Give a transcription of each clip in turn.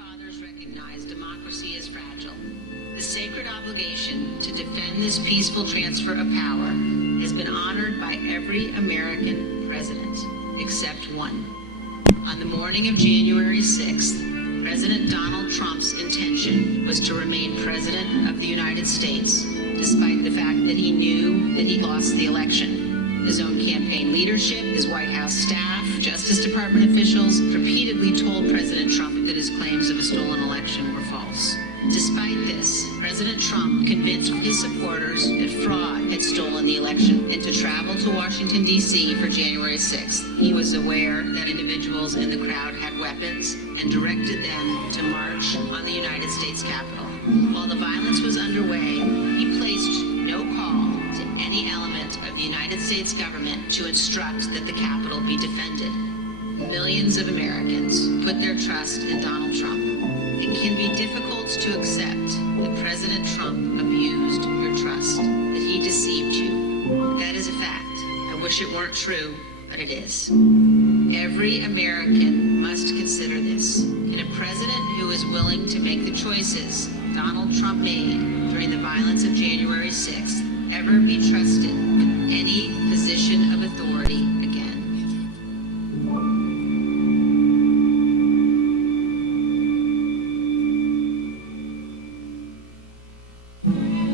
fathers recognized democracy is fragile. The sacred obligation to defend this peaceful transfer of power has been honored by every American president, except one. On the morning of January 6th, President Donald Trump's intention was to remain President of the United States, despite the fact that he knew that he lost the election. His own campaign leadership, his White House staff, Justice Department officials repeatedly told President Trump that his claims of a stolen election were false. Despite this, President Trump convinced his supporters that fraud had stolen the election and to travel to Washington, D.C. for January 6th. He was aware that individuals in the crowd had weapons and directed them to march on the United States Capitol. While the violence was underway, he placed no call to any element of the United States government to instruct that the Capitol be defended. Millions of Americans put their trust in Donald Trump. It can be difficult to accept that President Trump abused your trust, that he deceived you. That is a fact. I wish it weren't true, but it is. Every American must consider this. Can a president who is willing to make the choices Donald Trump made during the violence of January 6th ever be trusted with any position of authority again?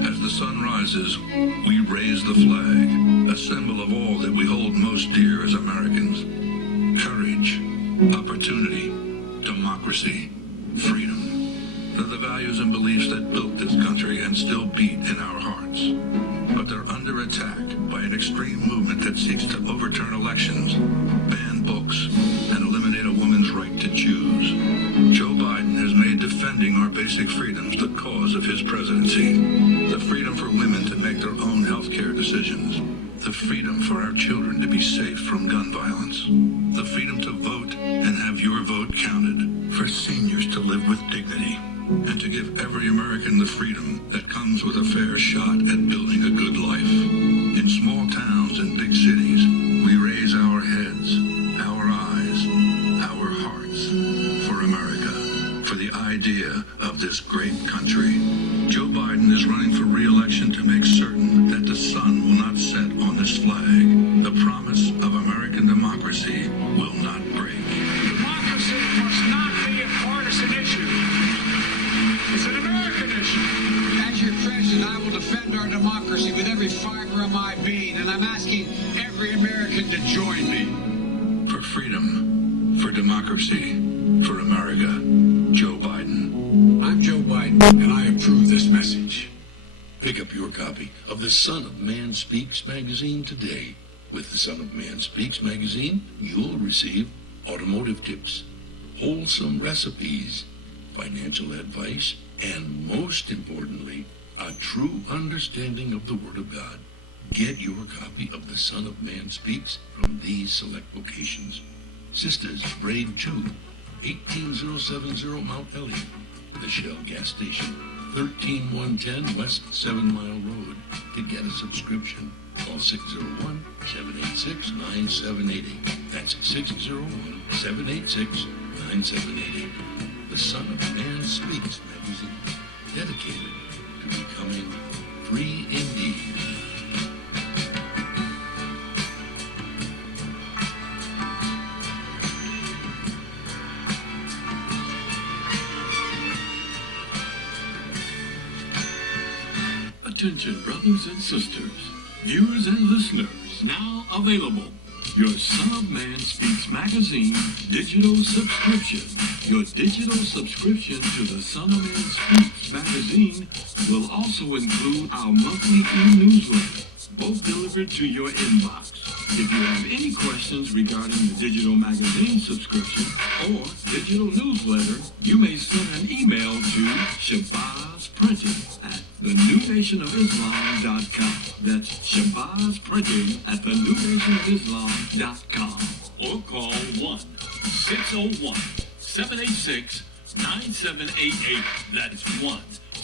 As the sun rises, we raise the flag, a symbol of all that we hold most dear as Americans. Courage, opportunity, democracy, freedom. They're the values and beliefs that built this country and still beat in our hearts. But they're under attack by an extreme movement that seeks to overturn elections, ban books, and eliminate a woman's right to choose. Joe Biden has made defending our basic freedoms the cause of his presidency. The freedom for women to make their own health care decisions. The freedom for our children to be safe from gun violence. The freedom to vote and have your vote counted. For seniors to live with dignity. And to give every American the freedom that comes with a fair shot at building a good life. In small towns and big cities, we raise our heads, our eyes, our hearts for America, for the idea of this great country. Joe Biden is running for re-election to make certain that the sun will not set on this flag. The promise of American democracy will not break. Democracy must not be a partisan issue. It's an American issue. As your president, I will defend our democracy with every fiber of my being, and I'm asking every American to join me. For freedom, for democracy, for America, Joe Biden. I'm Joe Biden, and I approve this message. Pick up your copy of the Son of Man Speaks magazine today. With the Son of Man Speaks magazine, you'll receive automotive tips, wholesome recipes, financial advice, and most importantly, a true understanding of the Word of God. Get your copy of The Son of Man Speaks from these select locations. Sisters Brave 2, 18070 Mount Elliott. The Shell Gas Station, 13110 West 7 Mile Road. To get a subscription, call 601-786-9788. That's 601-786-9788. The Son of Man Speaks magazine, dedicated to becoming free indeed. Attention, brothers and sisters, viewers and listeners, now available. Your Son of Man Speaks magazine digital subscription. Your digital subscription to the Son of Man Speaks magazine will also include our monthly e-newsletter, both delivered to your inbox. If you have any questions regarding the digital magazine subscription or digital newsletter, you may send an email to shabazprinting@thenewnationofislam.com. That's shabazprinting@thenewnationofislam.com. Or call 1-601-786-9788. That's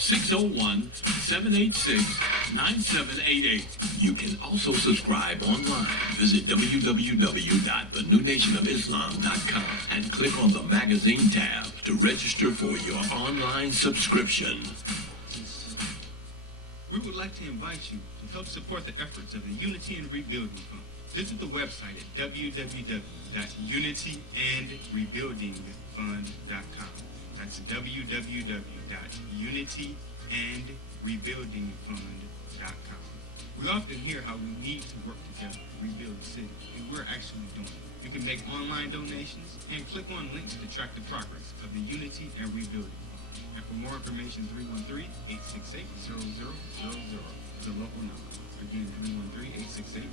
601-786-9788. You can also subscribe online. Visit www.thenewnationofislam.com and click on the magazine tab to register for your online subscription. We would like to invite you to help support the efforts of the Unity and Rebuilding Fund. Visit the website at www.unityandrebuildingfund.com. That's www.unityandrebuildingfund.com. We often hear how we need to work together to rebuild the city, and we're actually doing it. You can make online donations and click on links to track the progress of the Unity and Rebuilding Fund. And for more information, 313-868-0000 is a local number. Again, 313-868-0000.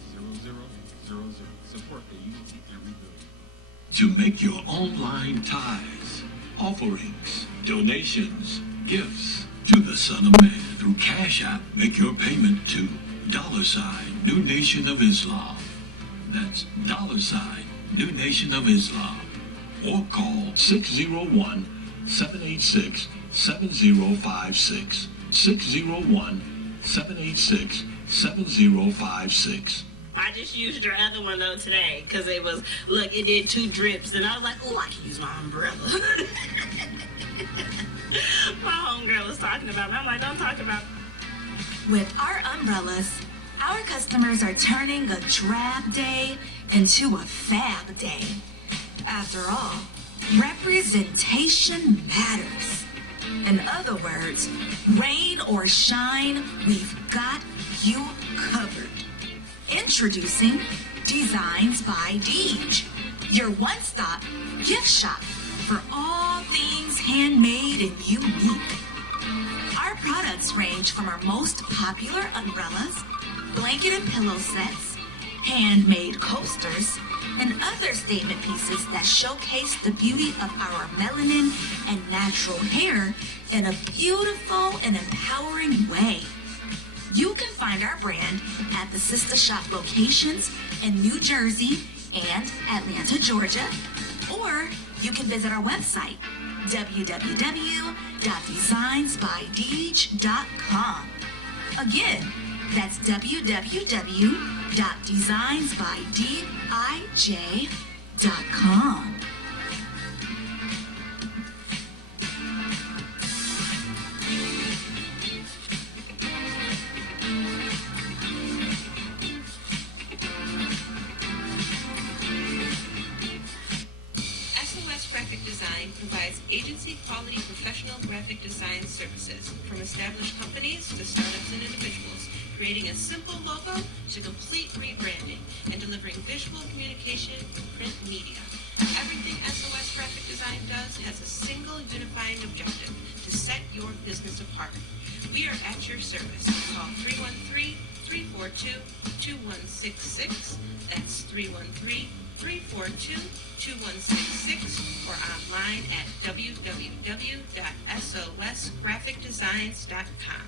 Support the Unity and Rebuilding Fund. To make your online tithes, offerings, donations, gifts to the Son of Man through Cash App, make your payment to $New Nation of Islam. That's $New Nation of Islam. Or call 601-786-7056. 601-786-7056. I just used your other one though today because it was, look, it did 2 drips and I was like, oh, I can use my umbrella. My homegirl was talking about me. I'm like, don't talk about me. With our umbrellas, our customers are turning a drab day into a fab day. After all, representation matters. In other words, rain or shine, we've got you covered. Introducing Designs by Deej, your one-stop gift shop for all things handmade and unique. Our products range from our most popular umbrellas, blanket and pillow sets, handmade coasters, and other statement pieces that showcase the beauty of our melanin and natural hair in a beautiful and empowering way. You can find our brand at the sister shop locations in New Jersey and Atlanta, Georgia, or you can visit our website, www.designsbydeej.com. Again, that's www.designsbydeej.com. Provides agency quality professional graphic design services from established companies to startups and individuals, creating a simple logo to complete rebranding and delivering visual communication with print media. Everything SOS Graphic Design does has a single unifying objective: to set your business apart. We are at your service. Call 313-342-2166. That's 313-342-2166 or online at www.sosgraphicdesigns.com.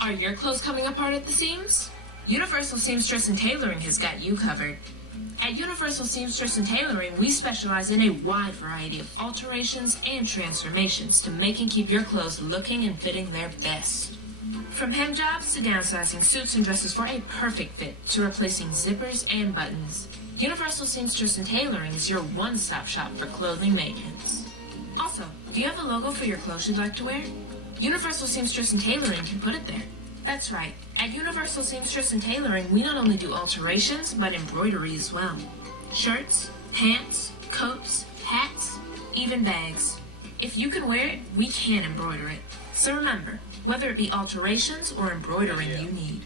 Are your clothes coming apart at the seams? Universal Seamstress and Tailoring has got you covered. At Universal Seamstress and Tailoring, we specialize in a wide variety of alterations and transformations to make and keep your clothes looking and fitting their best. From hem jobs to downsizing suits and dresses for a perfect fit to replacing zippers and buttons, Universal Seamstress and Tailoring is your one-stop shop for clothing maintenance. Also, do you have a logo for your clothes you'd like to wear? Universal Seamstress and Tailoring can put it there. That's right. At Universal Seamstress and Tailoring, we not only do alterations, but embroidery as well. Shirts, pants, coats, hats, even bags. If you can wear it, we can embroider it. So remember, whether it be alterations or embroidering you need,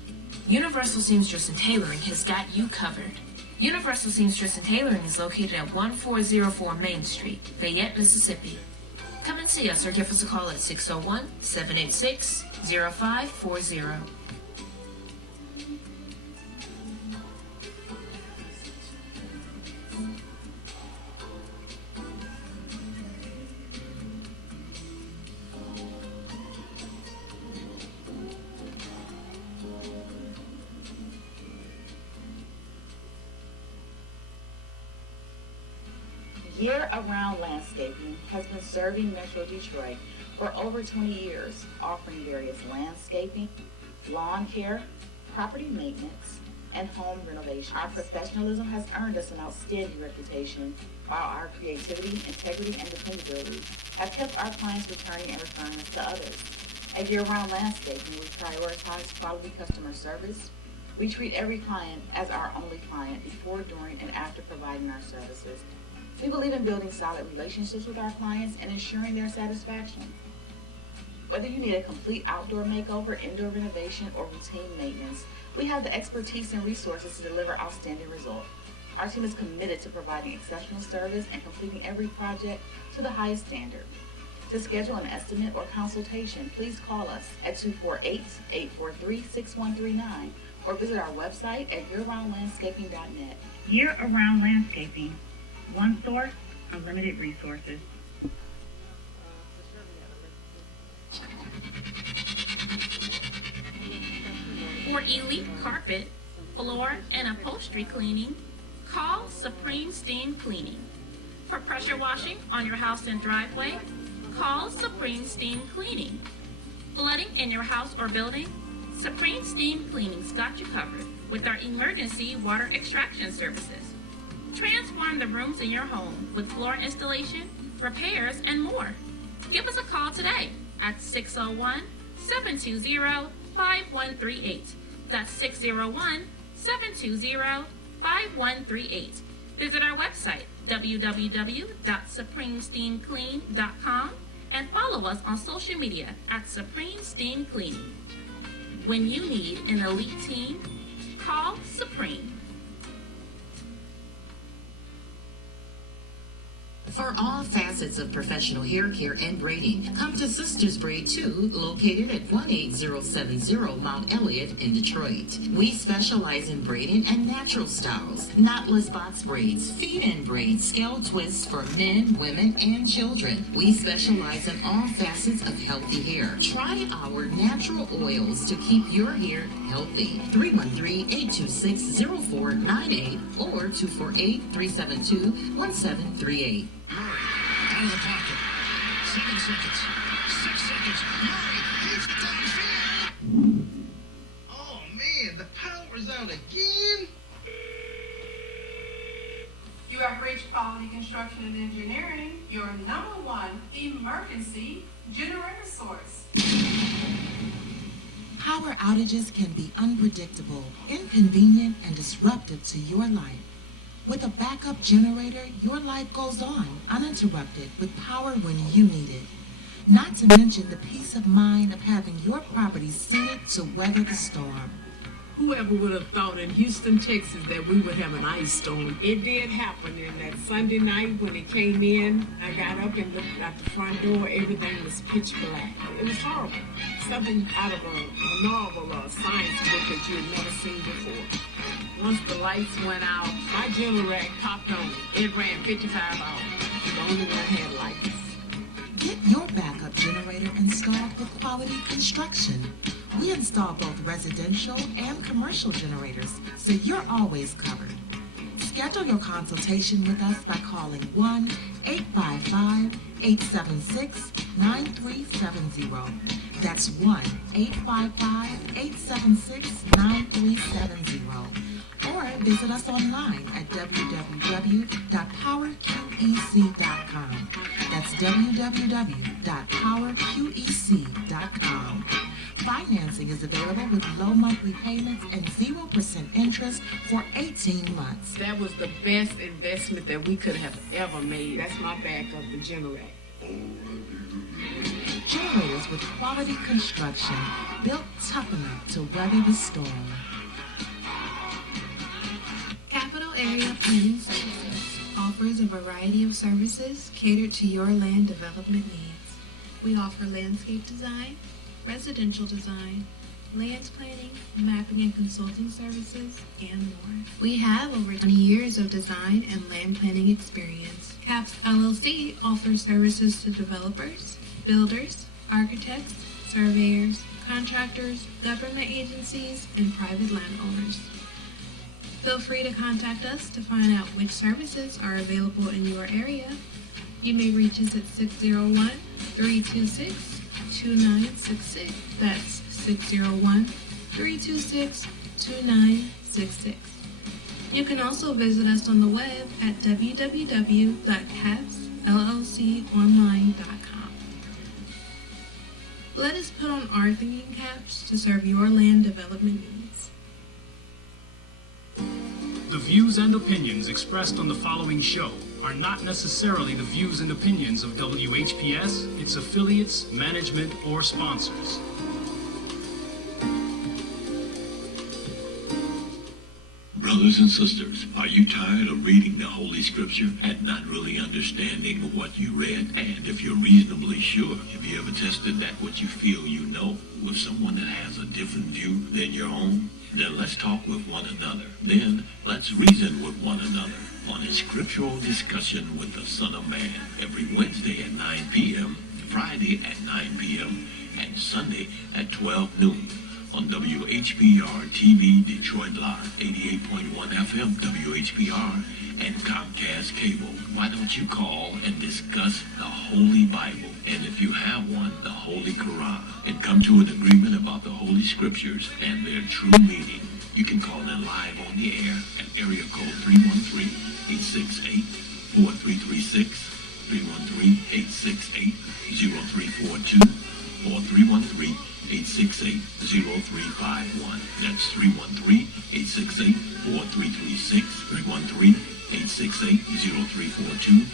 Universal Seamstress and Tailoring has got you covered. Universal Seamstress and Tailoring is located at 1404 Main Street, Fayette, Mississippi. Come and see us or give us a call at 601-786-0540. Year-Around Landscaping has been serving Metro Detroit for over 20 years, offering various landscaping, lawn care, property maintenance, and home renovation. Our professionalism has earned us an outstanding reputation, while our creativity, integrity, and dependability have kept our clients returning and referring us to others. At Year-Round Landscaping, we prioritize quality customer service. We treat every client as our only client before, during, and after providing our services. We believe in building solid relationships with our clients and ensuring their satisfaction. Whether you need a complete outdoor makeover, indoor renovation, or routine maintenance, we have the expertise and resources to deliver outstanding results. Our team is committed to providing exceptional service and completing every project to the highest standard. To schedule an estimate or consultation, please call us at 248-843-6139 or visit our website at yearroundlandscaping.net. Year-Around Landscaping. One source, unlimited resources. For elite carpet, floor, and upholstery cleaning, call Supreme Steam Cleaning. For pressure washing on your house and driveway, call Supreme Steam Cleaning. Flooding in your house or building? Supreme Steam Cleaning's got you covered with our emergency water extraction services. Transform the rooms in your home with floor installation, repairs, and more. Give us a call today at 601-720-5138. That's 601-720-5138. Visit our website, www.supremesteamclean.com, and follow us on social media at Supreme Steam Cleaning. When you need an elite team, call Supreme. For all facets of professional hair care and braiding, come to Sisters Braid 2, located at 18070 Mount Elliott in Detroit. We specialize in braiding and natural styles, knotless box braids, feed-in braids, scale twists for men, women, and children. We specialize in all facets of healthy hair. Try our natural oils to keep your hair healthy. 313-826-0498 or 248-372-1738. Out of the pocket. 7 seconds. 6 seconds. Murray hits downfield. Oh, man, the power's out again. You have reached Quality Construction and Engineering, your #1 emergency generator source. Power outages can be unpredictable, inconvenient, and disruptive to your life. With a backup generator, your life goes on uninterrupted with power when you need it. Not to mention the peace of mind of having your property suited to weather the storm. Whoever would have thought in Houston, Texas, that we would have an ice storm? It did happen, and that Sunday night when it came in, I got up and looked at the front door. Everything was pitch black. It was horrible. Something out of a novel or a science book that you had never seen before. Once the lights went out, my generator popped on. It ran 55 hours. The only one had lights. Get your backup generator installed with Quality Construction. We install both residential and commercial generators, so you're always covered. Schedule your consultation with us by calling 1-855-876-9370. That's 1-855-876-9370. Or visit us online at www.powerqec.com. That's www.powerqec.com. Financing is available with low monthly payments and 0% interest for 18 months. That was the best investment that we could have ever made. That's my backup, the generator. Generators with Quality Construction, built tough enough to weather the storm. Capital Area Planning Services offers a variety of services catered to your land development needs. We offer landscape design, residential design, land planning, mapping and consulting services, and more. We have over 20 years of design and land planning experience. CAPS LLC offers services to developers, builders, architects, surveyors, contractors, government agencies, and private landowners. Feel free to contact us to find out which services are available in your area. You may reach us at 601-326-2966. That's 601-326-2966. You can also visit us on the web at www.capsllconline.com. Let us put on our thinking caps to serve your land development needs. The views and opinions expressed on the following show are not necessarily the views and opinions of WHPS, its affiliates, management, or sponsors. Brothers and sisters, are you tired of reading the Holy Scripture and not really understanding what you read? And if you're reasonably sure, have you ever tested that what you feel you know with someone that has a different view than your own? Then let's talk with one another. Then let's reason with one another on a Scriptural Discussion with the Son of Man every Wednesday at 9 p.m., Friday at 9 p.m., and Sunday at 12 noon. On WHPR TV Detroit Live, 88.1 FM WHPR, and Comcast Cable. Why don't you call and discuss the Holy Bible, and if you have one, the Holy Quran, and come to an agreement about the Holy Scriptures and their true meaning? You can call in live on the air at area code 313-868-4336, 313-868-0342, or 313-868-0351. That's 313-868-4336, 313-868-0342,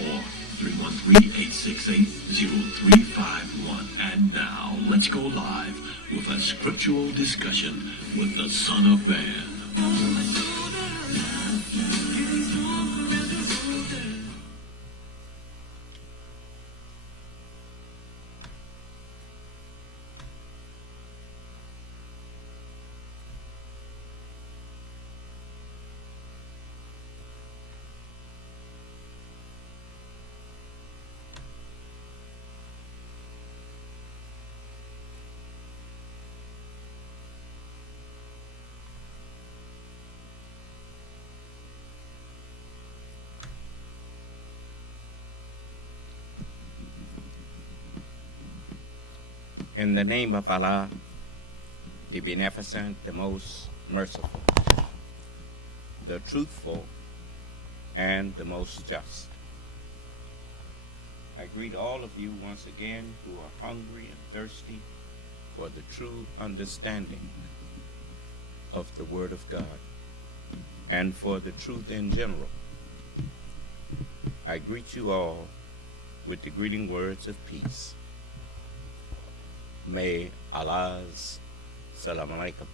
or 313-868-0351. And now, let's go live with a Scriptural Discussion with the Son of Man. In the name of Allah, the Beneficent, the Most Merciful, the Truthful, and the Most Just. I greet all of you once again who are hungry and thirsty for the true understanding of the Word of God and for the truth in general. I greet you all with the greeting words of peace. May Allah's salam alaikum.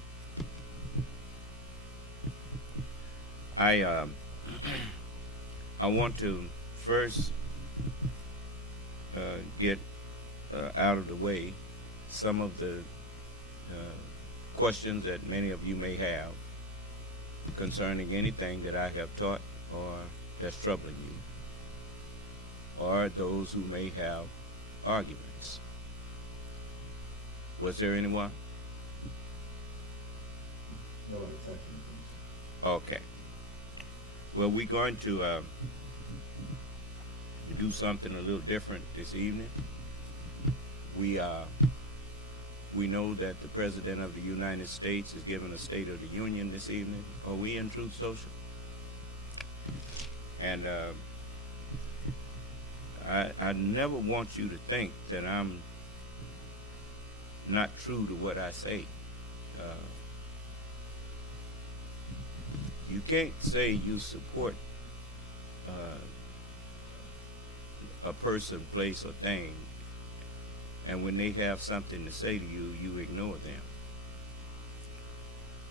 I want to first get out of the way some of the questions that many of you may have concerning anything that I have taught or that's troubling you, or those who may have arguments. Was there anyone? Nobody touching. Okay. Well, we're going to do something a little different this evening. We know that the President of the United States is giving a State of the Union this evening. Are we in Truth Social? And I never want you to think that I'm not true to what I say. You can't say you support a person, place, or thing, and when they have something to say to you, you ignore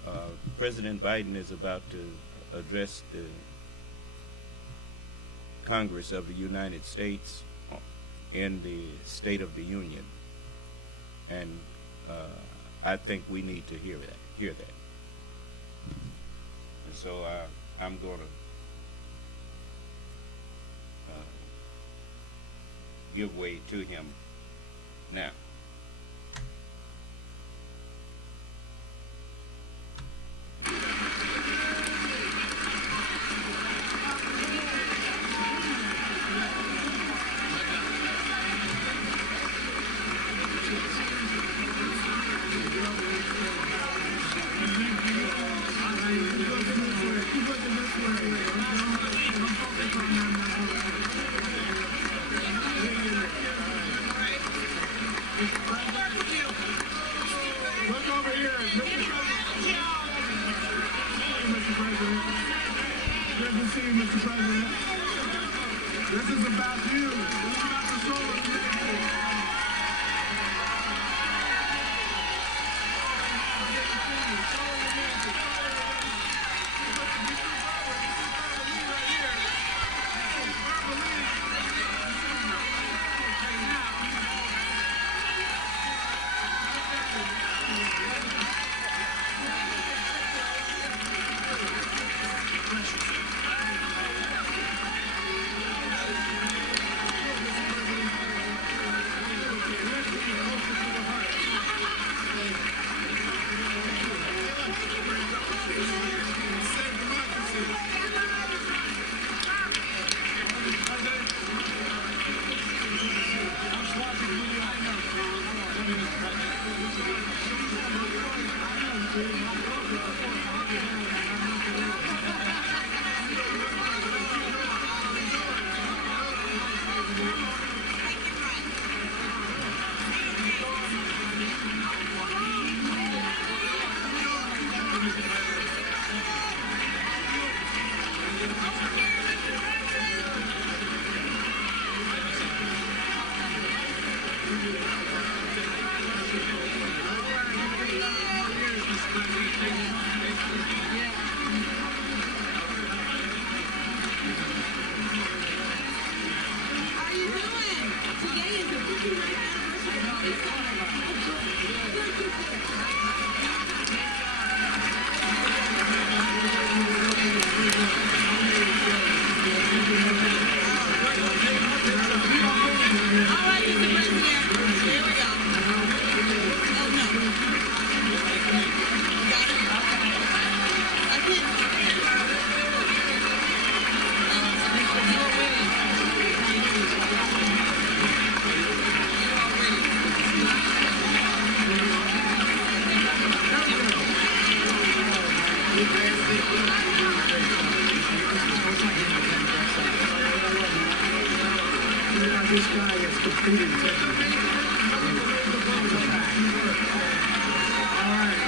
them. President Biden is about to address the Congress of the United States in the State of the Union. And I think we need to hear that. And so I'm going to give way to him now. President. Good to see you, Mr. President. This is about you. This is about the soul of the nation. This guy has complete integrity. All right.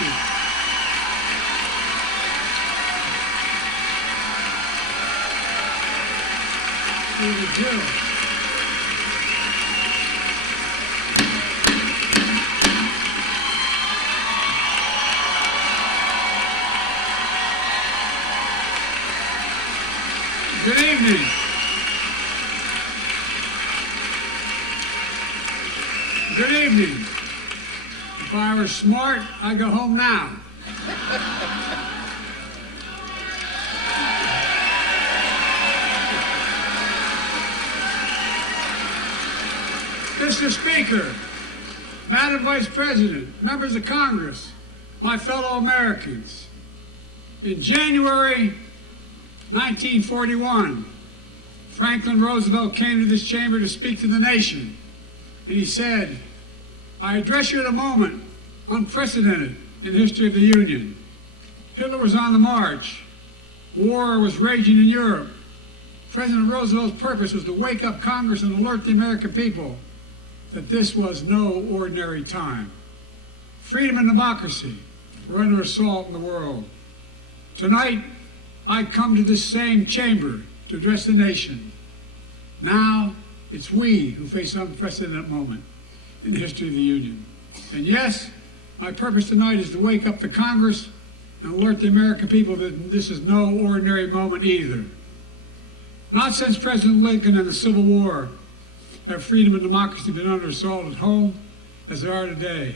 you. Really do. Good evening. Good evening. If I were smart, I'd go home now. Mr. Speaker, Madam Vice President, members of Congress, my fellow Americans, in January 1941, Franklin Roosevelt came to this chamber to speak to the nation, and he said, "I address you at a moment unprecedented in the history of the Union. Hitler was on the march. War was raging in Europe. President Roosevelt's purpose was to wake up Congress and alert the American people that this was no ordinary time. Freedom and democracy were under assault in the world. Tonight, I come to this same chamber to address the nation. Now, it's we who face an unprecedented moment in the history of the Union. And yes, my purpose tonight is to wake up the Congress and alert the American people that this is no ordinary moment either. Not since President Lincoln and the Civil War have freedom and democracy been under assault at home as they are today.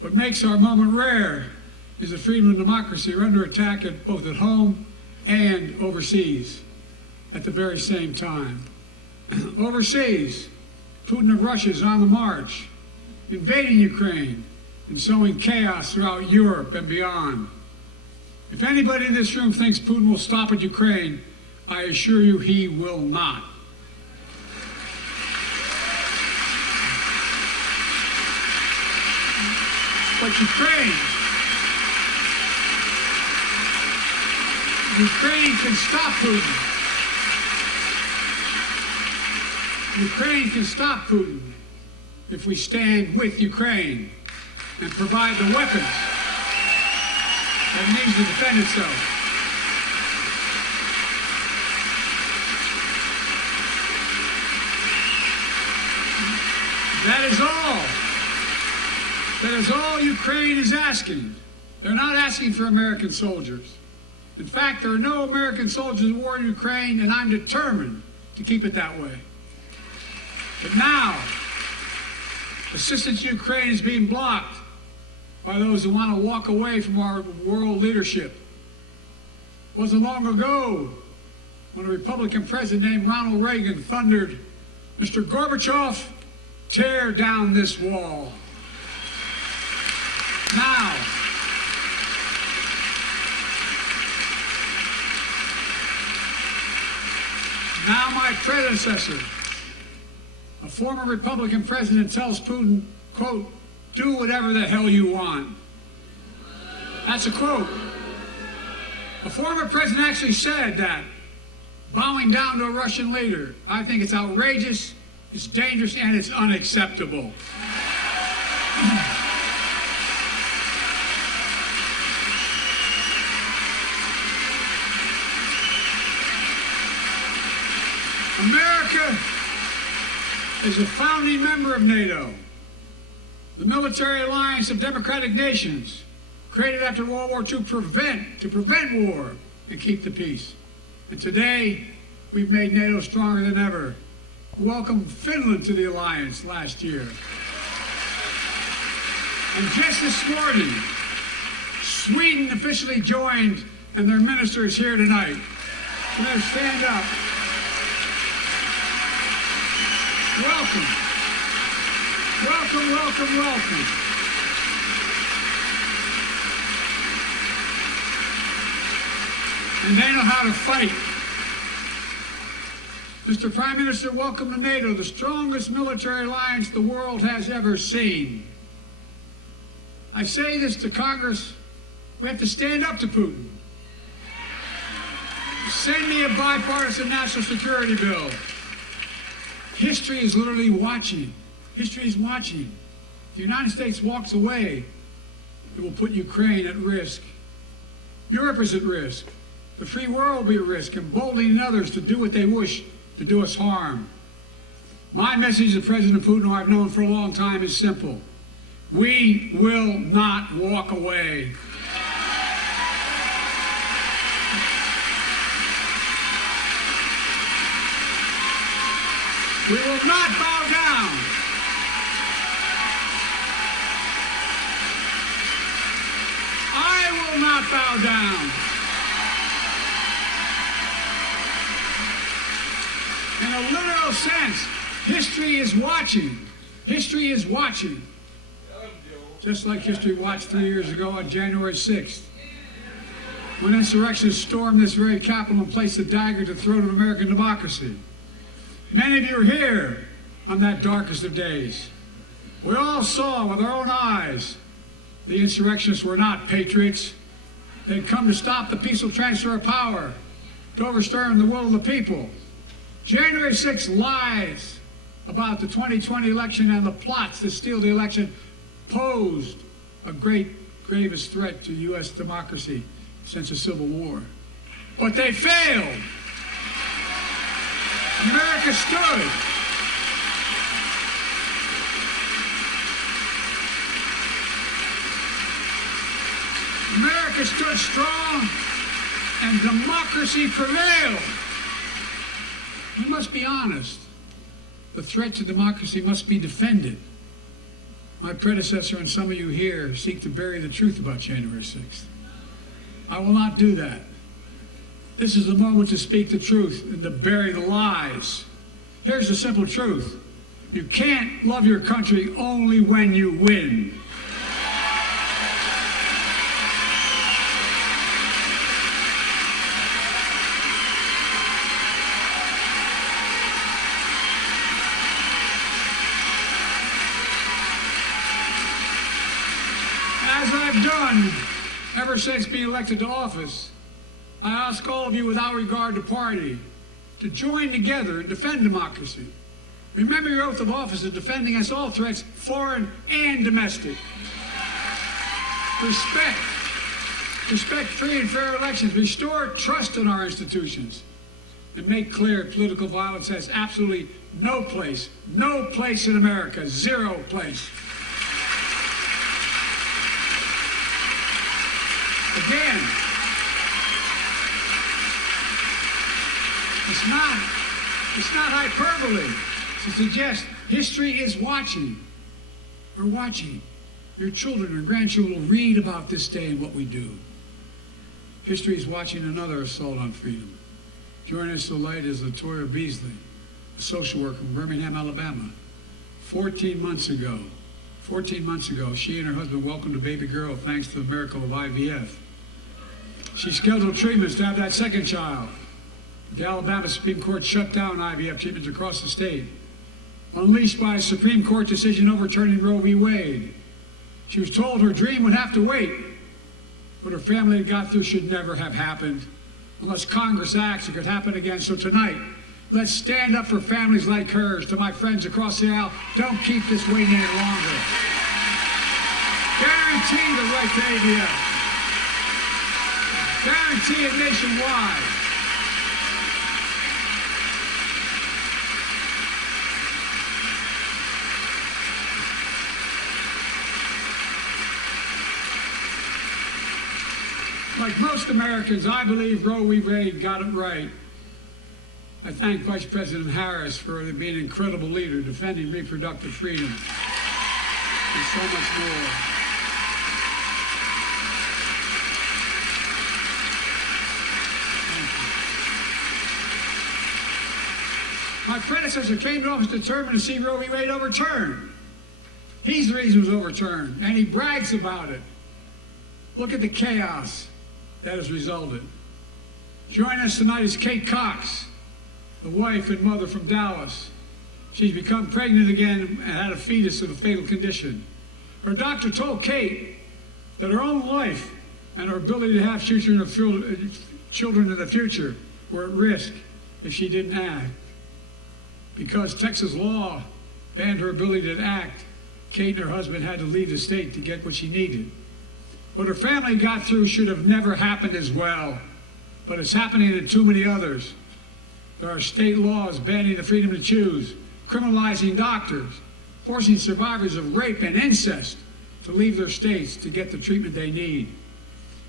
What makes our moment rare is that freedom and democracy are under attack both at home and overseas at the very same time. Overseas, Putin of Russia is on the march, invading Ukraine and sowing chaos throughout Europe and beyond. If anybody in this room thinks Putin will stop at Ukraine, I assure you he will not. But Ukraine can stop Putin. Ukraine can stop Putin if we stand with Ukraine and provide the weapons that it needs to defend itself. That is all Ukraine is asking. They're not asking for American soldiers. In fact, there are no American soldiers at war in Ukraine, and I'm determined to keep it that way. But now, assistance to Ukraine is being blocked by those who want to walk away from our world leadership. It wasn't long ago when a Republican president named Ronald Reagan thundered, "Mr. Gorbachev, tear down this wall." Now my predecessor, a former Republican president, tells Putin, quote, "Do whatever the hell you want." That's a quote. A former president actually said that, bowing down to a Russian leader. I think it's outrageous, it's dangerous, and it's unacceptable. America is a founding member of NATO, the military alliance of democratic nations created after World War II to prevent war and keep the peace. And today, we've made NATO stronger than ever. We welcomed Finland to the alliance last year. And just this morning, Sweden officially joined, and their minister is here tonight. So let's stand up. Welcome. Welcome, welcome, welcome. And they know how to fight. Mr. Prime Minister, welcome to NATO, the strongest military alliance the world has ever seen. I say this to Congress, we have to stand up to Putin. Send me a bipartisan national security bill. History is literally watching. History is watching. If the United States walks away, It will put Ukraine at risk. Europe is at risk. The free world will be at risk, emboldening others to do what they wish to do us harm. My message to President Putin, who I've known for a long time, is simple. We will not walk away. We will not bow down. I will not bow down. In a literal sense, history is watching. History is watching. Just like history watched 3 years ago on January 6th, when insurrectionists stormed this very Capitol and placed a dagger to the throat of American democracy. Many of you are here on that darkest of days. We all saw with our own eyes the insurrectionists were not patriots. They'd come to stop the peaceful transfer of power, to overturn the will of the people. January 6th lies about the 2020 election and the plots to steal the election posed a gravest threat to U.S. democracy since the Civil War. But they failed. America stood. America stood strong and democracy prevailed. We must be honest. The threat to democracy must be defended. My predecessor and some of you here seek to bury the truth about January 6th. I will not do that. This is the moment to speak the truth and to bury the lies. Here's the simple truth. You can't love your country only when you win. As I've done ever since being elected to office, I ask all of you without regard to party to join together and defend democracy. Remember your oath of office of defending against all threats, foreign and domestic. Respect free and fair elections, restore trust in our institutions, and make clear political violence has absolutely no place in America, zero place. Again, it's not hyperbole to suggest history is watching. We're watching. Your children and grandchildren will read about this day and what we do. History is watching another assault on freedom. Joining us tonight is Latoya Beasley, a social worker from Birmingham, Alabama. 14 months ago, she and her husband welcomed a baby girl thanks to the miracle of IVF. She scheduled treatments to have that second child. The Alabama Supreme Court shut down IVF treatments across the state, unleashed by a Supreme Court decision overturning Roe v. Wade. She was told her dream would have to wait. What her family had got through should never have happened. Unless Congress acts, it could happen again. So tonight, let's stand up for families like hers. To my friends across the aisle, don't keep this waiting any longer. Guarantee the right to IVF. Guarantee it nationwide. Like most Americans, I believe Roe v. Wade got it right. I thank Vice President Harris for being an incredible leader, defending reproductive freedom, and so much more. My predecessor came to office determined to see Roe v. Wade overturned. He's the reason it was overturned, and he brags about it. Look at the chaos that has resulted. Joining us tonight is Kate Cox, the wife and mother from Dallas. She's become pregnant again and had a fetus with a fatal condition. Her doctor told Kate that her own life and her ability to have children in the future were at risk if she didn't act. Because Texas law banned her ability to act, Kate and her husband had to leave the state to get what she needed. What her family got through should have never happened as well, but it's happening to too many others. There are state laws banning the freedom to choose, criminalizing doctors, forcing survivors of rape and incest to leave their states to get the treatment they need.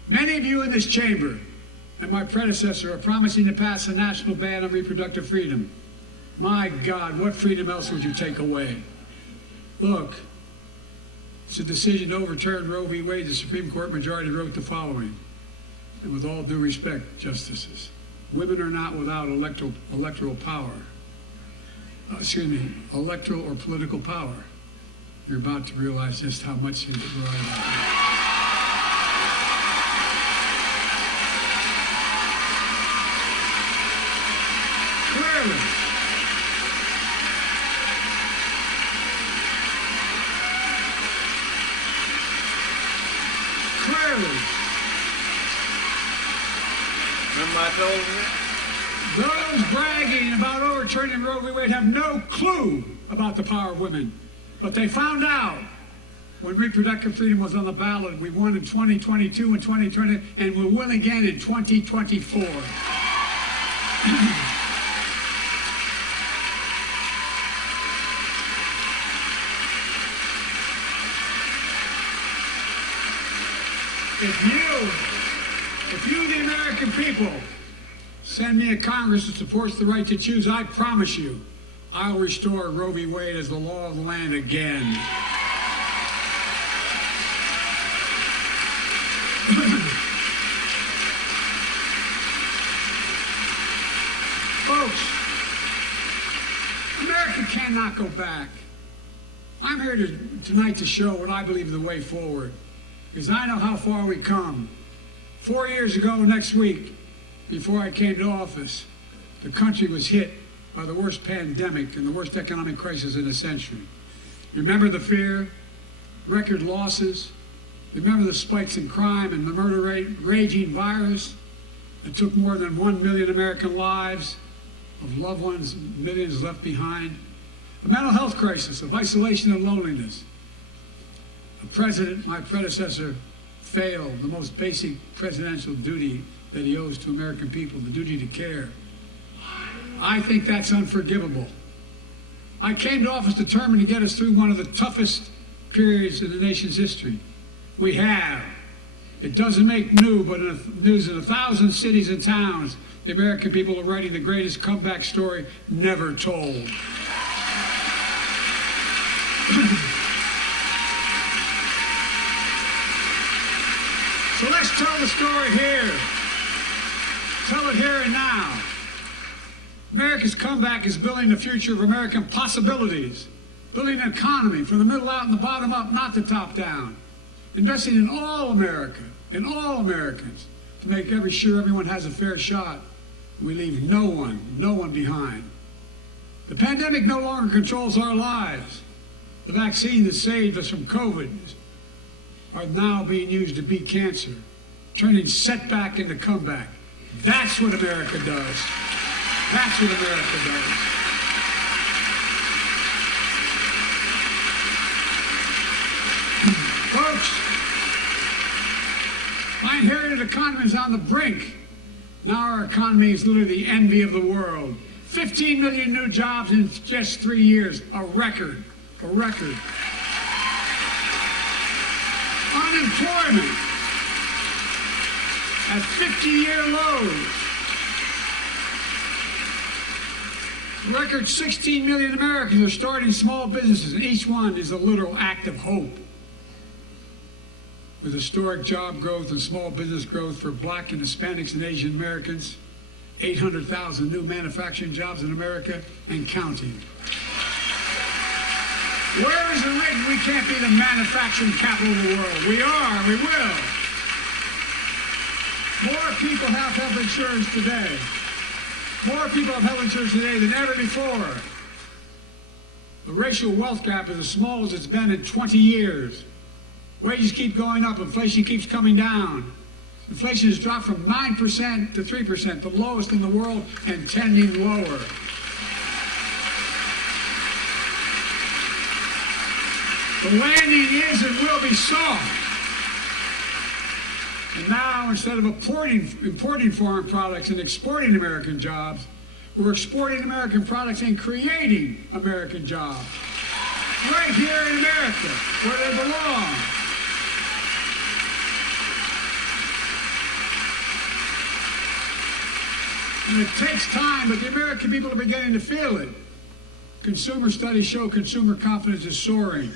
Many of you in this chamber and my predecessor are promising to pass a national ban on reproductive freedom. My God, what freedom else would you take away? Look, it's a decision to overturn Roe v. Wade. The Supreme Court majority wrote the following, and with all due respect, justices, women are not without electoral power. Electoral or political power. You're about to realize just how much you're right about that. Clearly. Remember I told you? Those bragging about overturning Roe v. Wade have no clue about the power of women. But they found out when reproductive freedom was on the ballot. We won in 2022 and 2020, and we'll win again in 2024. If you, the American people, send me a Congress that supports the right to choose, I promise you, I'll restore Roe v. Wade as the law of the land again. Folks, America cannot go back. I'm here tonight to show what I believe is the way forward, because I know how far we come. 4 years ago next week, before I came to office, the country was hit by the worst pandemic and the worst economic crisis in a century. Remember the fear, record losses, remember the spikes in crime and the murder rate, raging virus that took more than 1 million American lives, of loved ones, millions left behind, a mental health crisis of isolation and loneliness. A president, my predecessor, failed the most basic presidential duty that he owes to American people, the duty to care. I think that's unforgivable. I came to office determined to get us through one of the toughest periods in the nation's history. We have. It doesn't make news in 1,000 cities and towns. The American people are writing the greatest comeback story never told. So let's tell the story here. Tell it here and now. America's comeback is building the future of American possibilities, building an economy from the middle out and the bottom up, not the top down, investing in all America, in all Americans, to make sure everyone has a fair shot. We leave no one behind. The pandemic no longer controls our lives. The vaccine that saved us from COVID are now being used to beat cancer, turning setback into comeback. That's what America does. That's what America does. Folks, my inherited economy is on the brink. Now our economy is literally the envy of the world. 15 million new jobs in just 3 years, a record, a record. Unemployment at 50-year lows. A record 16 million Americans are starting small businesses, and each one is a literal act of hope. With historic job growth and small business growth for Black and Hispanics and Asian Americans, 800,000 new manufacturing jobs in America and counting. Where is it written we can't be the manufacturing capital of the world? We are, we will. More people have health insurance today. More people have health insurance today than ever before. The racial wealth gap is as small as it's been in 20 years. Wages keep going up, inflation keeps coming down. Inflation has dropped from 9% to 3%, the lowest in the world, and tending lower. The landing is and will be soft. And now, instead of importing foreign products and exporting American jobs, we're exporting American products and creating American jobs. Right here in America, where they belong. And it takes time, but the American people are beginning to feel it. Consumer studies show consumer confidence is soaring.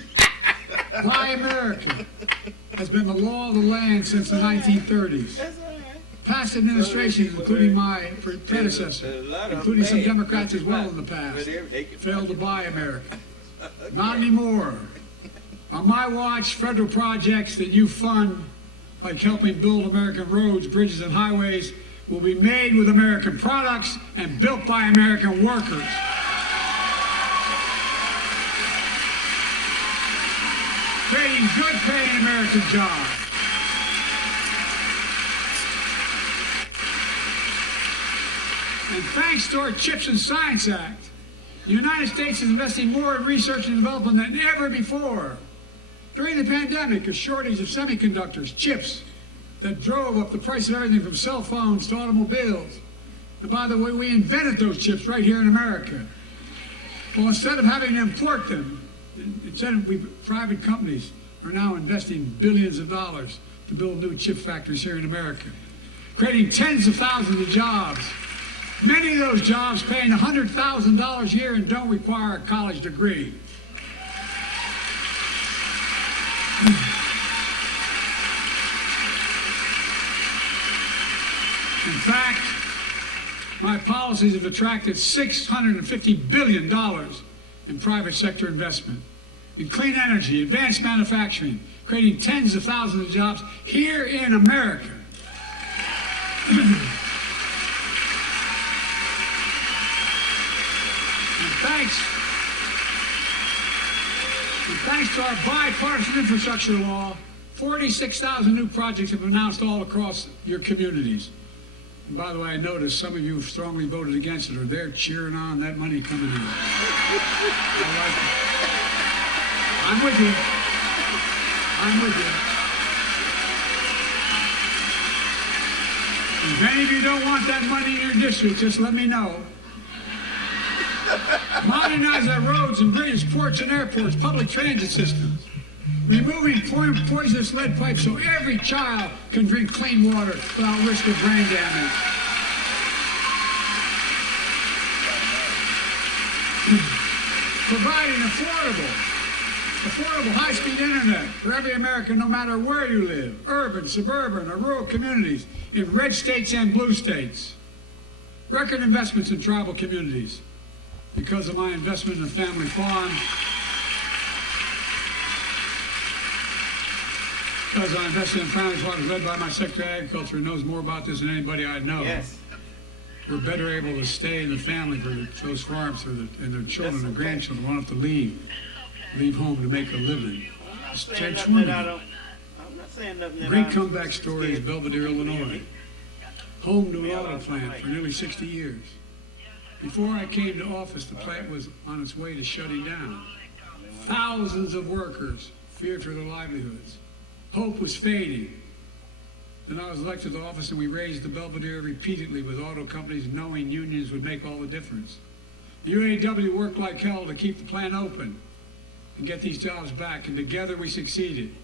Buy America has been the law of the land since the 1930s. Past administrations, including my predecessor, including some Democrats as well in the past, failed to buy America. Not anymore. On my watch, federal projects that you fund, like helping build American roads, bridges, and highways, will be made with American products and built by American workers. Creating good-paying American jobs. And thanks to our CHIPS and Science Act, the United States is investing more in research and development than ever before. During the pandemic, a shortage of semiconductors, chips, that drove up the price of everything from cell phones to automobiles. And by the way, we invented those chips right here in America. Well, instead of having to import them, private companies are now investing billions of dollars to build new chip factories here in America, creating tens of thousands of jobs. Many of those jobs paying $100,000 a year and don't require a college degree. In fact, my policies have attracted $650 billion in private sector investment in clean energy, advanced manufacturing, creating tens of thousands of jobs here in America. Thanks to our bipartisan infrastructure law, 46,000 new projects have been announced all across your communities. And by the way, I noticed some of you strongly voted against it, or they're cheering on that money coming in. I like it. I'm with you. I'm with you. If any of you don't want that money in your district, just let me know. Modernize our roads and bridges, ports and airports, public transit systems. Removing poisonous lead pipes so every child can drink clean water without risk of brain damage. Providing affordable high-speed internet for every American, no matter where you live, urban, suburban, or rural communities, in red states and blue states. Record investments in tribal communities. Because of my investment in the family farm, because I invested in family farms led by my Secretary of Agriculture, who knows more about this than anybody I know. Yes. We're better able to stay in the family for those farms and their children and grandchildren won't have to leave home to make a living. It's transformative. Great comeback story is Belvedere, Illinois, home to an auto plant for nearly 60 years. Before I came to office, the plant was on its way to shutting down. Thousands of workers feared for their livelihoods. Hope was fading. Then I was elected to office and we raised the Belvedere repeatedly with auto companies knowing unions would make all the difference. The UAW worked like hell to keep the plant open and get these jobs back, and together we succeeded.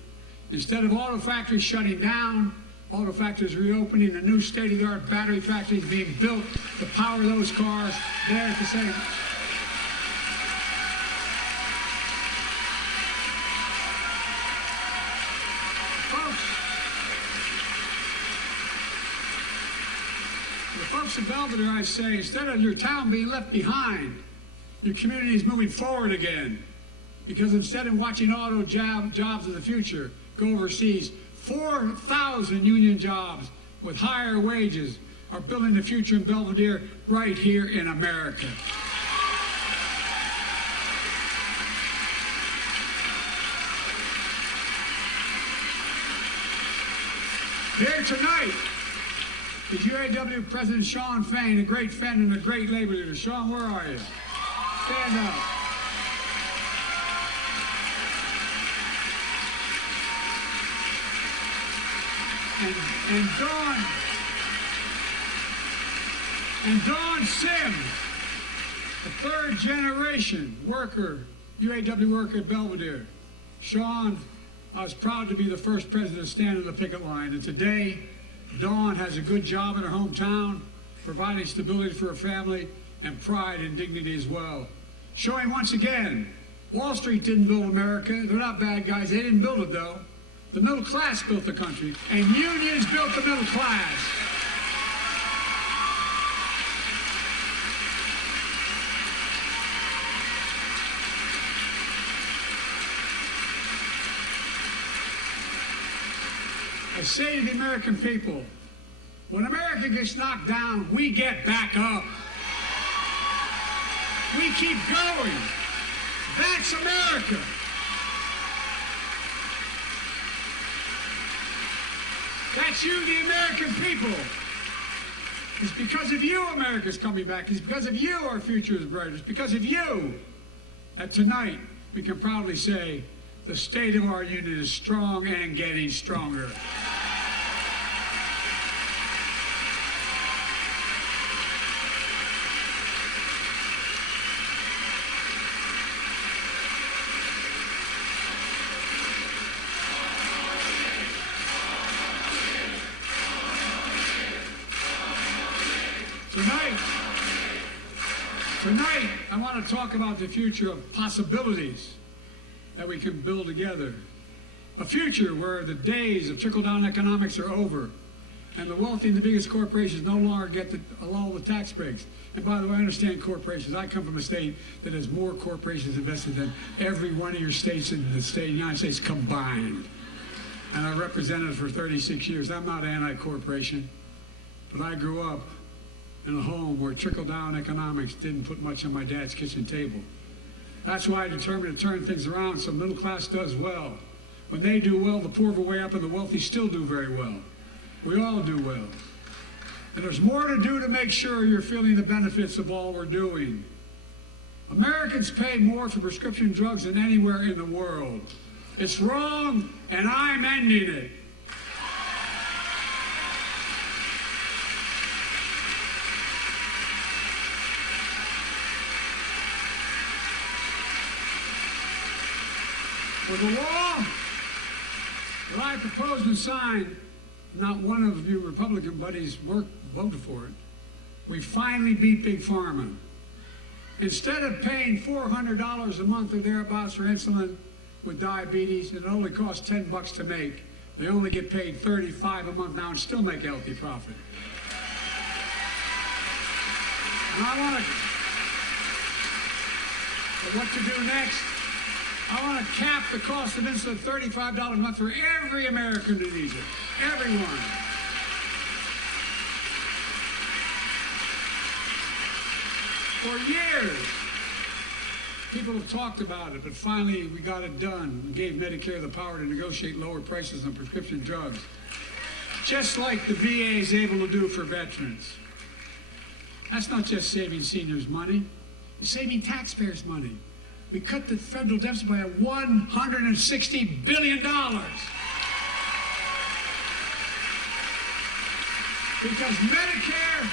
Instead of auto factories shutting down, auto factories reopening, and new state-of-the-art battery factories being built to power those cars there at the same. The folks of Belvedere, I say, instead of your town being left behind, your community is moving forward again. Because instead of watching auto jobs of the future go overseas, 4,000 union jobs with higher wages are building the future in Belvedere right here in America. Here tonight is UAW President Shawn Fain, a great friend and a great labor leader. Shawn, where are you? Stand up. And Dawn Sims, a third-generation worker, UAW worker at Belvedere. Sean, I was proud to be the first president to stand on the picket line. And today, Dawn has a good job in her hometown, providing stability for her family and pride and dignity as well. Showing once again, Wall Street didn't build America. They're not bad guys. They didn't build it, though. The middle class built the country, and unions built the middle class. I say to the American people, when America gets knocked down, we get back up. We keep going. That's America. That's you, the American people. It's because of you America's coming back. It's because of you our future is brighter. It's because of you that tonight we can proudly say the state of our union is strong and getting stronger. Tonight, I want to talk about the future of possibilities that we can build together. A future where the days of trickle-down economics are over and the wealthy and the biggest corporations no longer get all the tax breaks. And by the way, I understand corporations. I come from a state that has more corporations invested than every one of your states in the state of the United States combined. And I represented it for 36 years. I'm not anti-corporation, but I grew up in a home where trickle-down economics didn't put much on my dad's kitchen table. That's why I determined to turn things around so middle class does well. When they do well, the poor go way up and the wealthy still do very well. We all do well. And there's more to do to make sure you're feeling the benefits of all we're doing. Americans pay more for prescription drugs than anywhere in the world. It's wrong, and I'm ending it. With the law that I proposed and signed, not one of you Republican buddies voted for it. We finally beat Big Pharma. Instead of paying $400 a month or thereabouts for insulin with diabetes, and it only costs $10 to make, they only get paid $35 a month now and still make a healthy profit. And I want to, what to do next? I want to cap the cost of insulin at $35 a month for every American who needs it. Everyone. For years, people have talked about it, but finally we got it done and gave Medicare the power to negotiate lower prices on prescription drugs, just like the VA is able to do for veterans. That's not just saving seniors money, it's saving taxpayers money. We cut the federal deficit by $160 billion. Because Medicare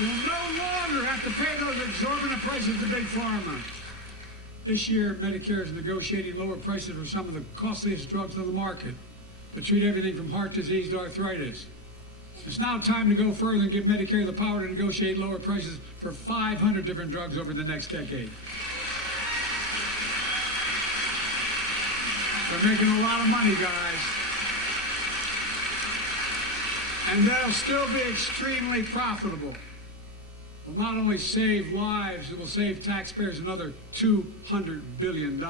will no longer have to pay those exorbitant prices to Big Pharma. This year, Medicare is negotiating lower prices for some of the costliest drugs on the market to treat everything from heart disease to arthritis. It's now time to go further and give Medicare the power to negotiate lower prices for 500 different drugs over the next decade. They're making a lot of money, guys. And they'll still be extremely profitable. It will not only save lives, it will save taxpayers another $200 billion.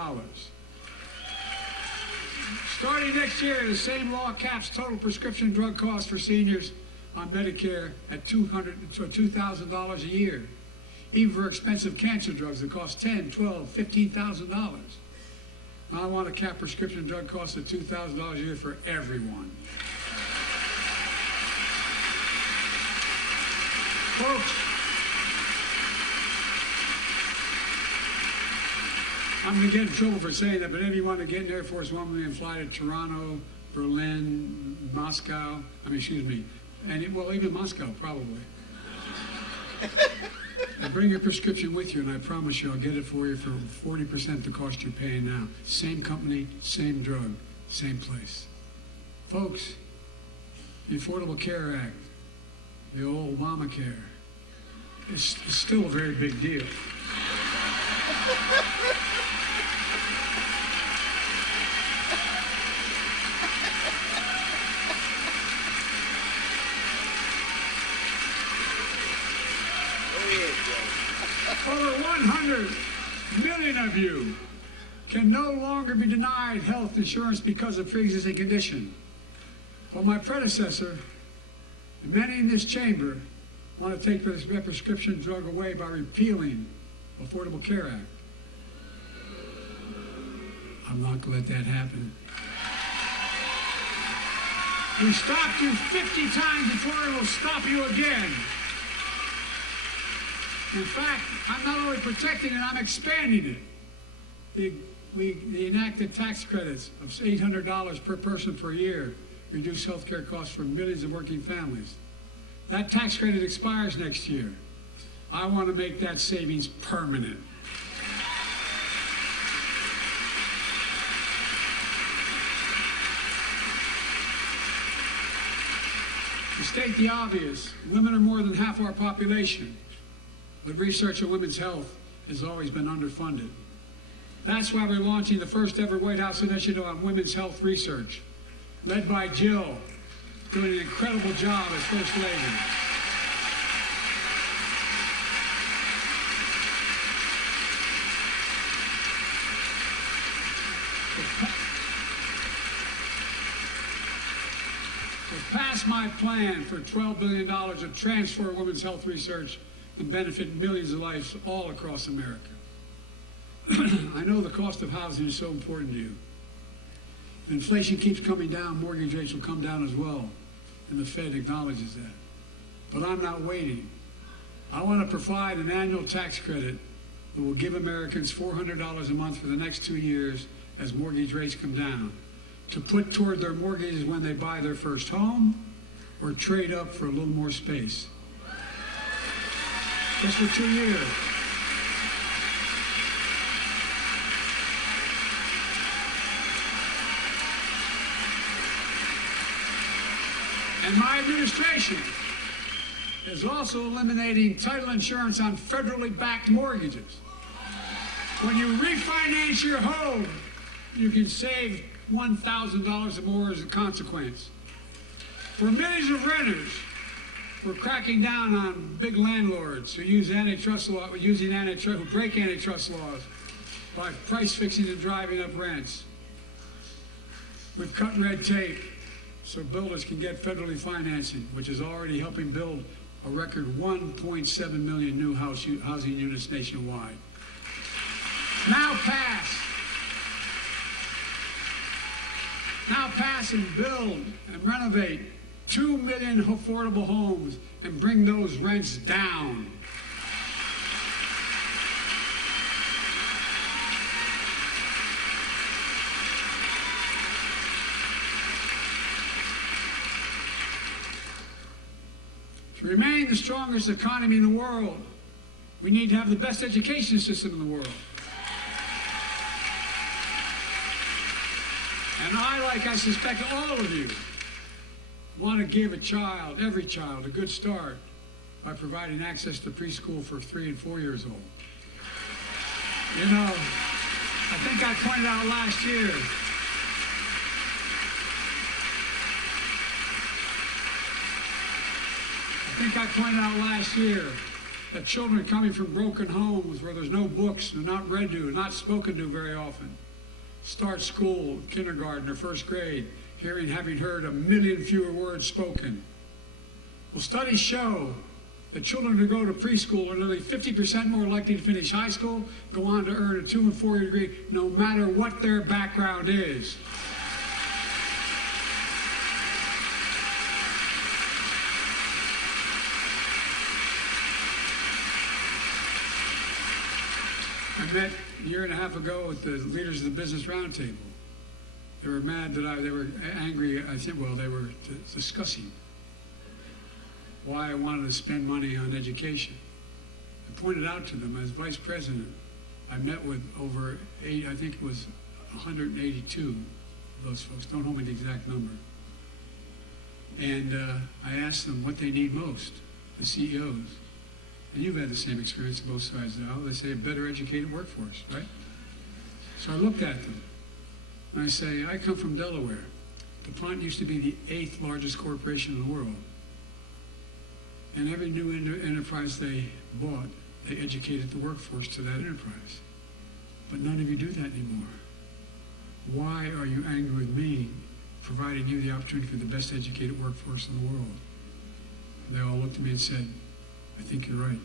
Starting next year, the same law caps total prescription drug costs for seniors on Medicare at $2,000 a year. Even for expensive cancer drugs that cost $10,000, $12,000, $15,000. I want to cap prescription drug costs at $2,000 a year for everyone. Folks, I'm going to get in trouble for saying that, but if you want to get in Air Force One with me and fly to Toronto, Berlin, Moscow, even Moscow probably. And bring your prescription with you, and I promise you I'll get it for you for 40% the cost you're paying now. Same company, same drug, same place. Folks, the Affordable Care Act, the old Obamacare, it's still a very big deal. Over 100 million of you can no longer be denied health insurance because of pre-existing condition. Well, my predecessor, and many in this chamber, want to take this prescription drug away by repealing the Affordable Care Act. I'm not going to let that happen. We stopped you 50 times before it will stop you again. In fact, I'm not only protecting it, I'm expanding it. We enacted tax credits of $800 per person per year, reduce health care costs for millions of working families. That tax credit expires next year. I want to make that savings permanent. To state the obvious, women are more than half our population, but research on women's health has always been underfunded. That's why we're launching the first ever White House initiative on women's health research, led by Jill, doing an incredible job as First Lady. Pass my plan for $12 billion to transfer women's health research and benefit millions of lives all across America. I know the cost of housing is so important to you. If inflation keeps coming down, mortgage rates will come down as well, and the Fed acknowledges that. But I'm not waiting. I want to provide an annual tax credit that will give Americans $400 a month for the next 2 years as mortgage rates come down, to put toward their mortgages when they buy their first home or trade up for a little more space. Just for 2 years. And my administration is also eliminating title insurance on federally backed mortgages. When you refinance your home, you can save $1,000 or more as a consequence. For millions of renters, we're cracking down on big landlords who use antitrust law, who break antitrust laws by price fixing and driving up rents. We've cut red tape so builders can get federally financing, which is already helping build a record 1.7 million new housing units nationwide. Now pass and build and renovate 2 million affordable homes and bring those rents down. To remain the strongest economy in the world, we need to have the best education system in the world. And I suspect all of you, want to give every child, a good start by providing access to preschool for 3 and 4 years old. You know, I think I pointed out last year that children coming from broken homes where there's no books, they're not read to, not spoken to very often, start school, kindergarten, or first grade, having heard 1 million fewer words spoken. Well, studies show that children who go to preschool are nearly 50% more likely to finish high school, go on to earn a 2- and 4-year degree, no matter what their background is. I met a year and a half ago with the leaders of the Business Roundtable. They were mad that they were angry. I think, well, they were discussing why I wanted to spend money on education. I pointed out to them as vice president, I met with over I think it was 182 of those folks. Don't hold me to the exact number. And I asked them what they need most, the CEOs. And you've had the same experience on both sides now. They say a better educated workforce, right? So I looked at them and I say, I come from Delaware. DuPont used to be the 8th largest corporation in the world. And every new enterprise they bought, they educated the workforce to that enterprise. But none of you do that anymore. Why are you angry with me providing you the opportunity for the best educated workforce in the world? And they all looked at me and said, I think you're right.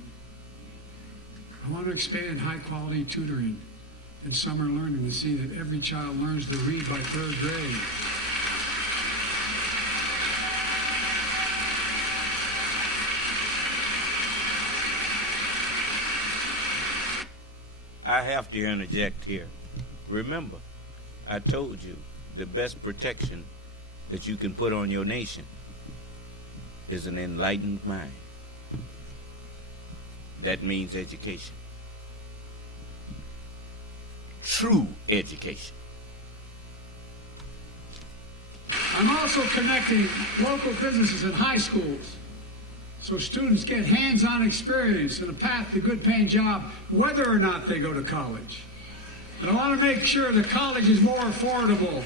I want to expand high-quality tutoring and summer learning to see that every child learns to read by 3rd grade. I have to interject here. Remember, I told you the best protection that you can put on your nation is an enlightened mind. That means education. True education. I'm also connecting local businesses and high schools so students get hands-on experience and a path to a good-paying job, whether or not they go to college. And I want to make sure that college is more affordable.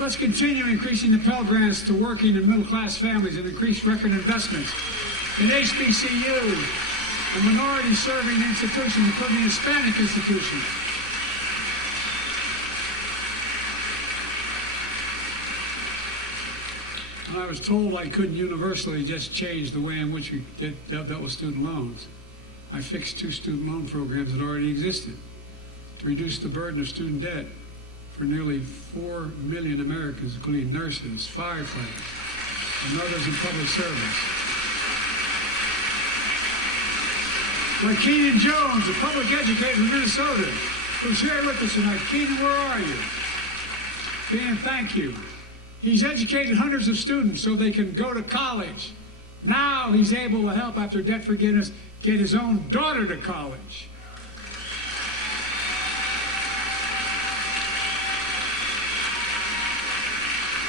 Let's continue increasing the Pell Grants to working and middle-class families and increase record investments in HBCUs and minority-serving institutions, including Hispanic institutions. And I was told I couldn't universally just change the way in which we dealt with student loans. I fixed 2 student loan programs that already existed to reduce the burden of student debt for nearly 4 million Americans, including nurses, firefighters, and others in public service. Like Keenan Jones, a public educator from Minnesota, who's here with us tonight. Keenan, where are you? Keenan, thank you. He's educated hundreds of students so they can go to college. Now he's able to help, after debt forgiveness, get his own daughter to college.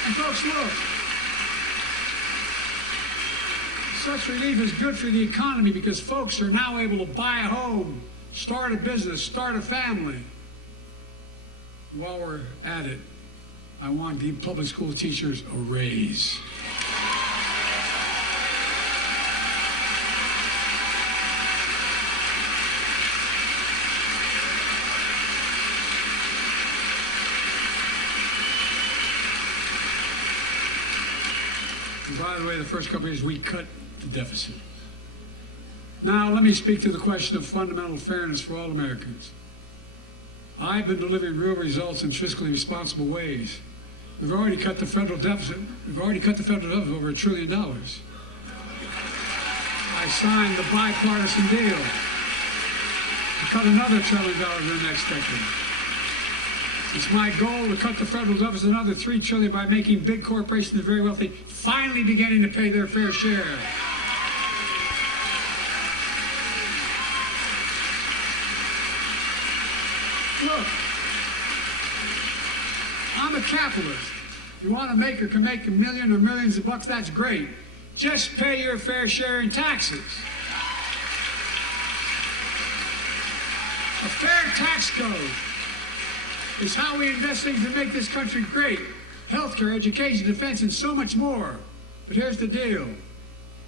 And folks, look. Such relief is good for the economy because folks are now able to buy a home, start a business, start a family. While we're at it, I want to give public school teachers a raise. And by the way, the first couple of years we cut the deficit. Now let me speak to the question of fundamental fairness for all Americans. I've been delivering real results in fiscally responsible ways. We've already cut the federal deficit. Over $1 trillion. I signed the bipartisan deal to cut another $1 trillion in the next decade. It's my goal to cut the federal deficit another $3 trillion by making big corporations and the very wealthy finally beginning to pay their fair share. Look, I'm a capitalist. If you want to make or can make $1 million or millions of bucks, that's great. Just pay your fair share in taxes. A fair tax code is how we invest things to make this country great. Healthcare, education, defense, and so much more. But here's the deal.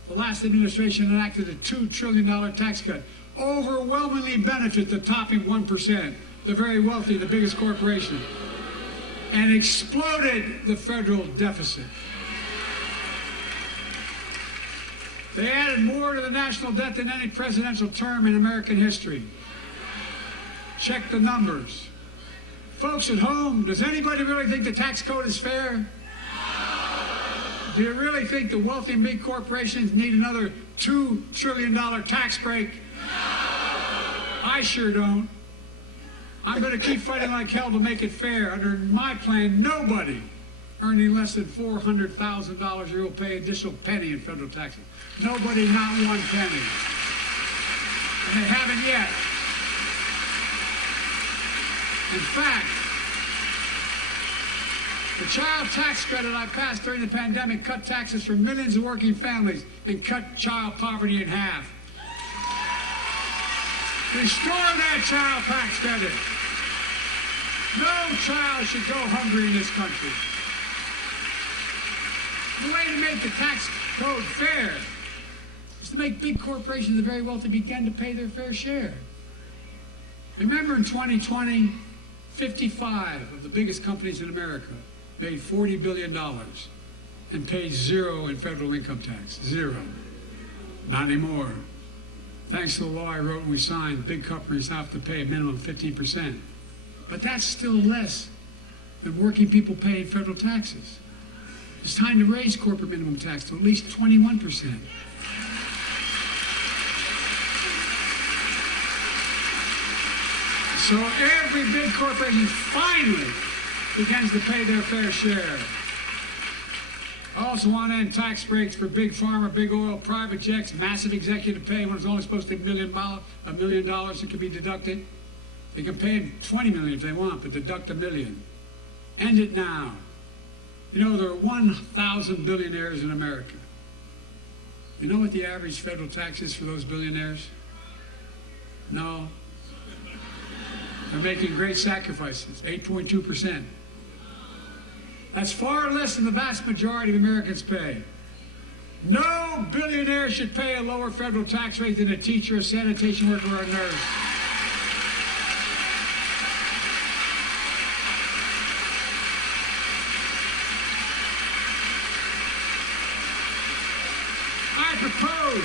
The last administration enacted a $2 trillion tax cut. Overwhelmingly benefit the topping 1%, the very wealthy, the biggest corporation, and exploded the federal deficit. They added more to the national debt than any presidential term in American history. Check the numbers. Folks at home, does anybody really think the tax code is fair? No. Do you really think the wealthy and big corporations need another $2 trillion tax break? No. I sure don't. I'm going to keep fighting like hell to make it fair. Under my plan, nobody earning less than $400,000 a year will pay an additional penny in federal taxes. Nobody, not one penny. And they haven't yet. In fact, the child tax credit I passed during the pandemic cut taxes for millions of working families and cut child poverty in half. Restore that child tax credit. No child should go hungry in this country. The way to make the tax code fair is to make big corporations, the very wealthy, begin to pay their fair share. Remember in 2020, 55 of the biggest companies in America made $40 billion and paid zero in federal income tax. Zero. Not anymore. Thanks to the law I wrote and we signed, big companies have to pay a minimum of 15%. But that's still less than working people pay in federal taxes. It's time to raise corporate minimum tax to at least 21%. So every big corporation finally begins to pay their fair share. I also want to end tax breaks for big pharma, big oil, private jets, massive executive pay when it's only supposed to be $1 million that can be deducted. They can pay $20 million if they want, but deduct $1 million. End it now. You know, there are 1,000 billionaires in America. You know what the average federal tax is for those billionaires? No. They're making great sacrifices, 8.2%. That's far less than the vast majority of Americans pay. No billionaire should pay a lower federal tax rate than a teacher, a sanitation worker, or a nurse. I propose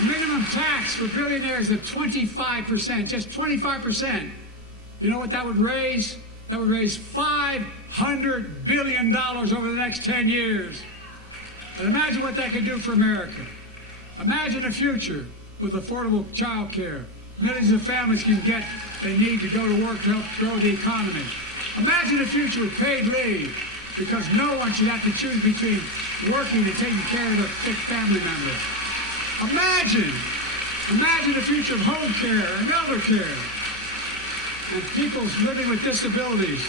a minimum tax for billionaires of 25%, just 25%. You know what that would raise? That would raise $500 billion over the next 10 years. And imagine what that could do for America. Imagine a future with affordable child care. Millions of families can get they need to go to work to help grow the economy. Imagine a future with paid leave, because no one should have to choose between working and taking care of their sick family member. Imagine the future of home care and elder care. And people living with disabilities,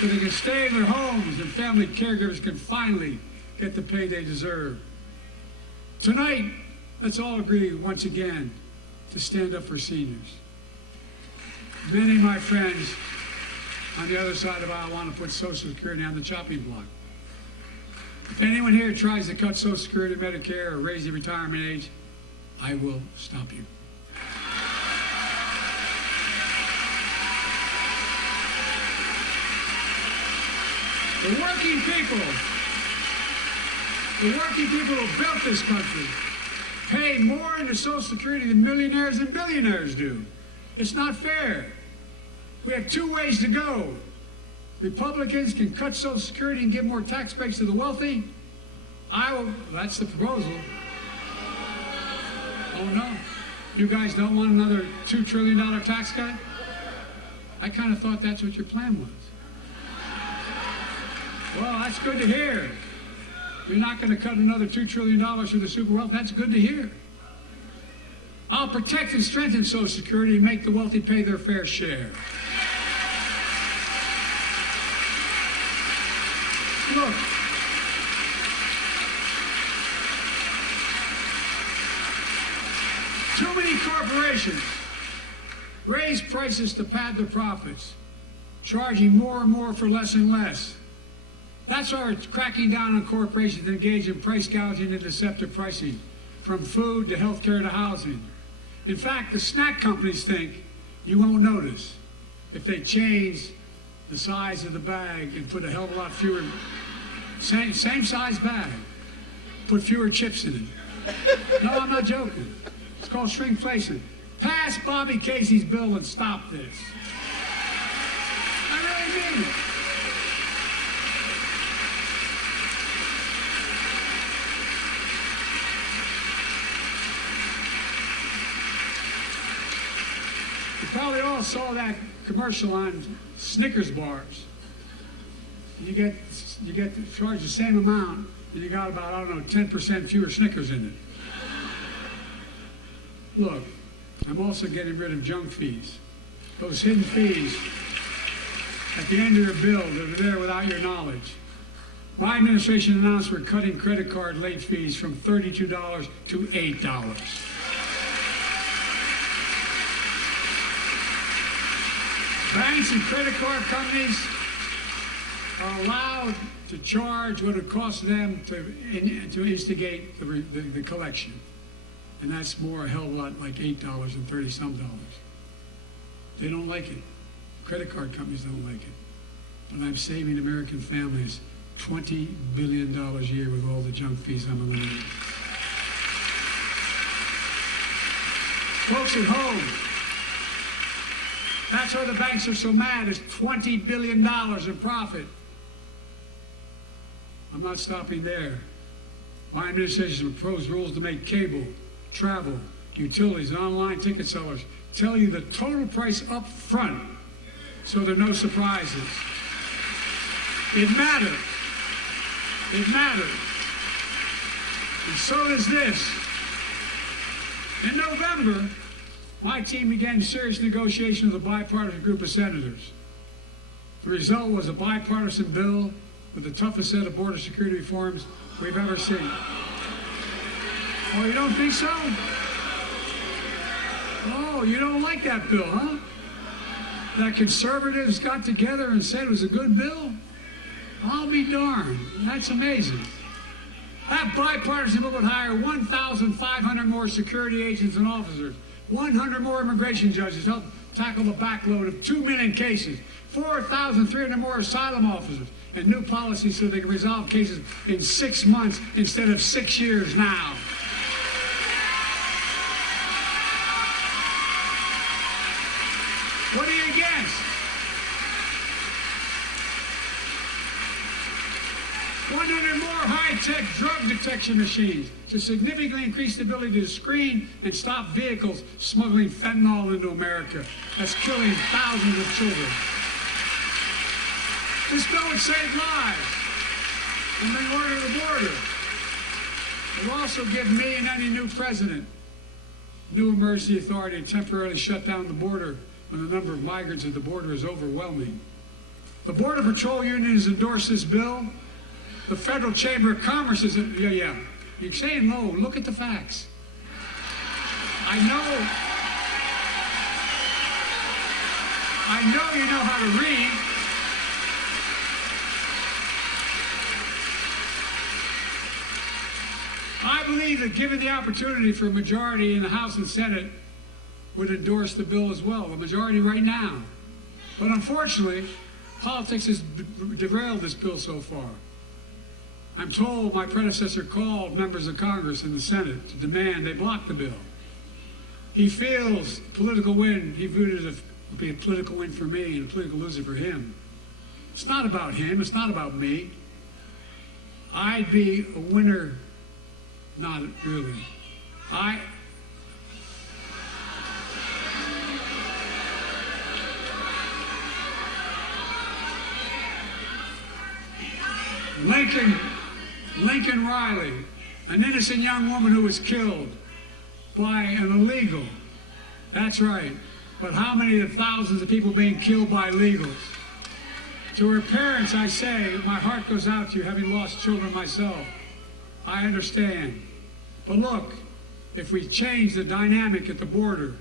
so they can stay in their homes and family caregivers can finally get the pay they deserve. Tonight, let's all agree once again to stand up for seniors. Many of my friends on the other side of the aisle want to put Social Security on the chopping block. If anyone here tries to cut Social Security, Medicare, or raise the retirement age, I will stop you. The working people who built this country pay more into Social Security than millionaires and billionaires do. It's not fair. We have two ways to go. Republicans can cut Social Security and give more tax breaks to the wealthy. That's the proposal. Oh no. You guys don't want another $2 trillion tax cut? I kind of thought that's what your plan was. Well, that's good to hear. You're not going to cut another $2 trillion for the super wealthy. That's good to hear. I'll protect and strengthen Social Security and make the wealthy pay their fair share. Look, too many corporations raise prices to pad their profits, charging more and more for less and less. That's why we're cracking down on corporations that engage in price gouging and deceptive pricing, from food to healthcare to housing. In fact, the snack companies think you won't notice if they change the size of the bag and put a hell of a lot fewer, same size bag, put fewer chips in it. No, I'm not joking. It's called shrinkflation. Pass Bobby Casey's bill and stop this. I really mean it. You probably all saw that commercial on Snickers bars. You get charged the same amount, and you got about, I don't know, 10% fewer Snickers in it. Look, I'm also getting rid of junk fees. Those hidden fees at the end of your bill that are there without your knowledge. My administration announced we're cutting credit card late fees from $32 to $8. Banks and credit card companies are allowed to charge what it costs them to instigate the collection. And that's more a hell of a lot like $8 and 30 some dollars. They don't like it. Credit card companies don't like it. But I'm saving American families $20 billion a year with all the junk fees I'm eliminating. Folks at home, that's why the banks are so mad. It's $20 billion in profit. I'm not stopping there. My administration has proposed rules to make cable, travel, utilities, and online ticket sellers tell you the total price up front so there are no surprises. It matters. It matters. And so does this. In November, my team began serious negotiations with a bipartisan group of senators. The result was a bipartisan bill with the toughest set of border security reforms we've ever seen. Oh, you don't think so? Oh, you don't like that bill, huh? That conservatives got together and said it was a good bill? I'll be darned. That's amazing. That bipartisan bill would hire 1,500 more security agents and officers, 100 more immigration judges to help tackle the backload of 2 million cases, 4,300 more asylum officers, and new policies so they can resolve cases in 6 months instead of 6 years now. What are you against? 100 more high-tech drug detection machines to significantly increase the ability to screen and stop vehicles smuggling fentanyl into America. That's killing thousands of children. This bill would save lives and bring order to the border. It will also give me and any new president new emergency authority to temporarily shut down the border when the number of migrants at the border is overwhelming. The Border Patrol Union has endorsed this bill. The Federal Chamber of Commerce is, yeah. You're saying low. Look at the facts. I know you know how to read. I believe that given the opportunity for a majority in the House and Senate would endorse the bill as well, a majority right now. But unfortunately, politics has derailed this bill so far. I'm told my predecessor called members of Congress and the Senate to demand they block the bill. He feels political win, he viewed it as would be a political win for me and a political loser for him. It's not about him, it's not about me. I'd be a winner, not really. Lincoln Riley, an innocent young woman who was killed by an illegal. That's right. But how many of the thousands of people being killed by illegals? To her parents, I say, my heart goes out to you, having lost children myself. I understand. But look, if we change the dynamic at the border,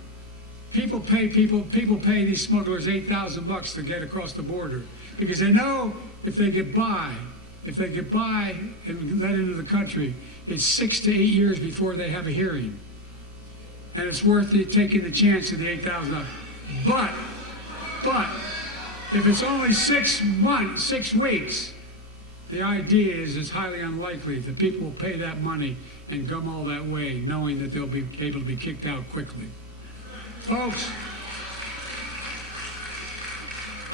people pay these smugglers $8,000 to get across the border because they know if they get by and let into the country, it's 6 to 8 years before they have a hearing. And it's worth it taking the chance of the $8,000. But if it's only 6 weeks, the idea is it's highly unlikely that people will pay that money and come all that way, knowing that they'll be able to be kicked out quickly. Folks,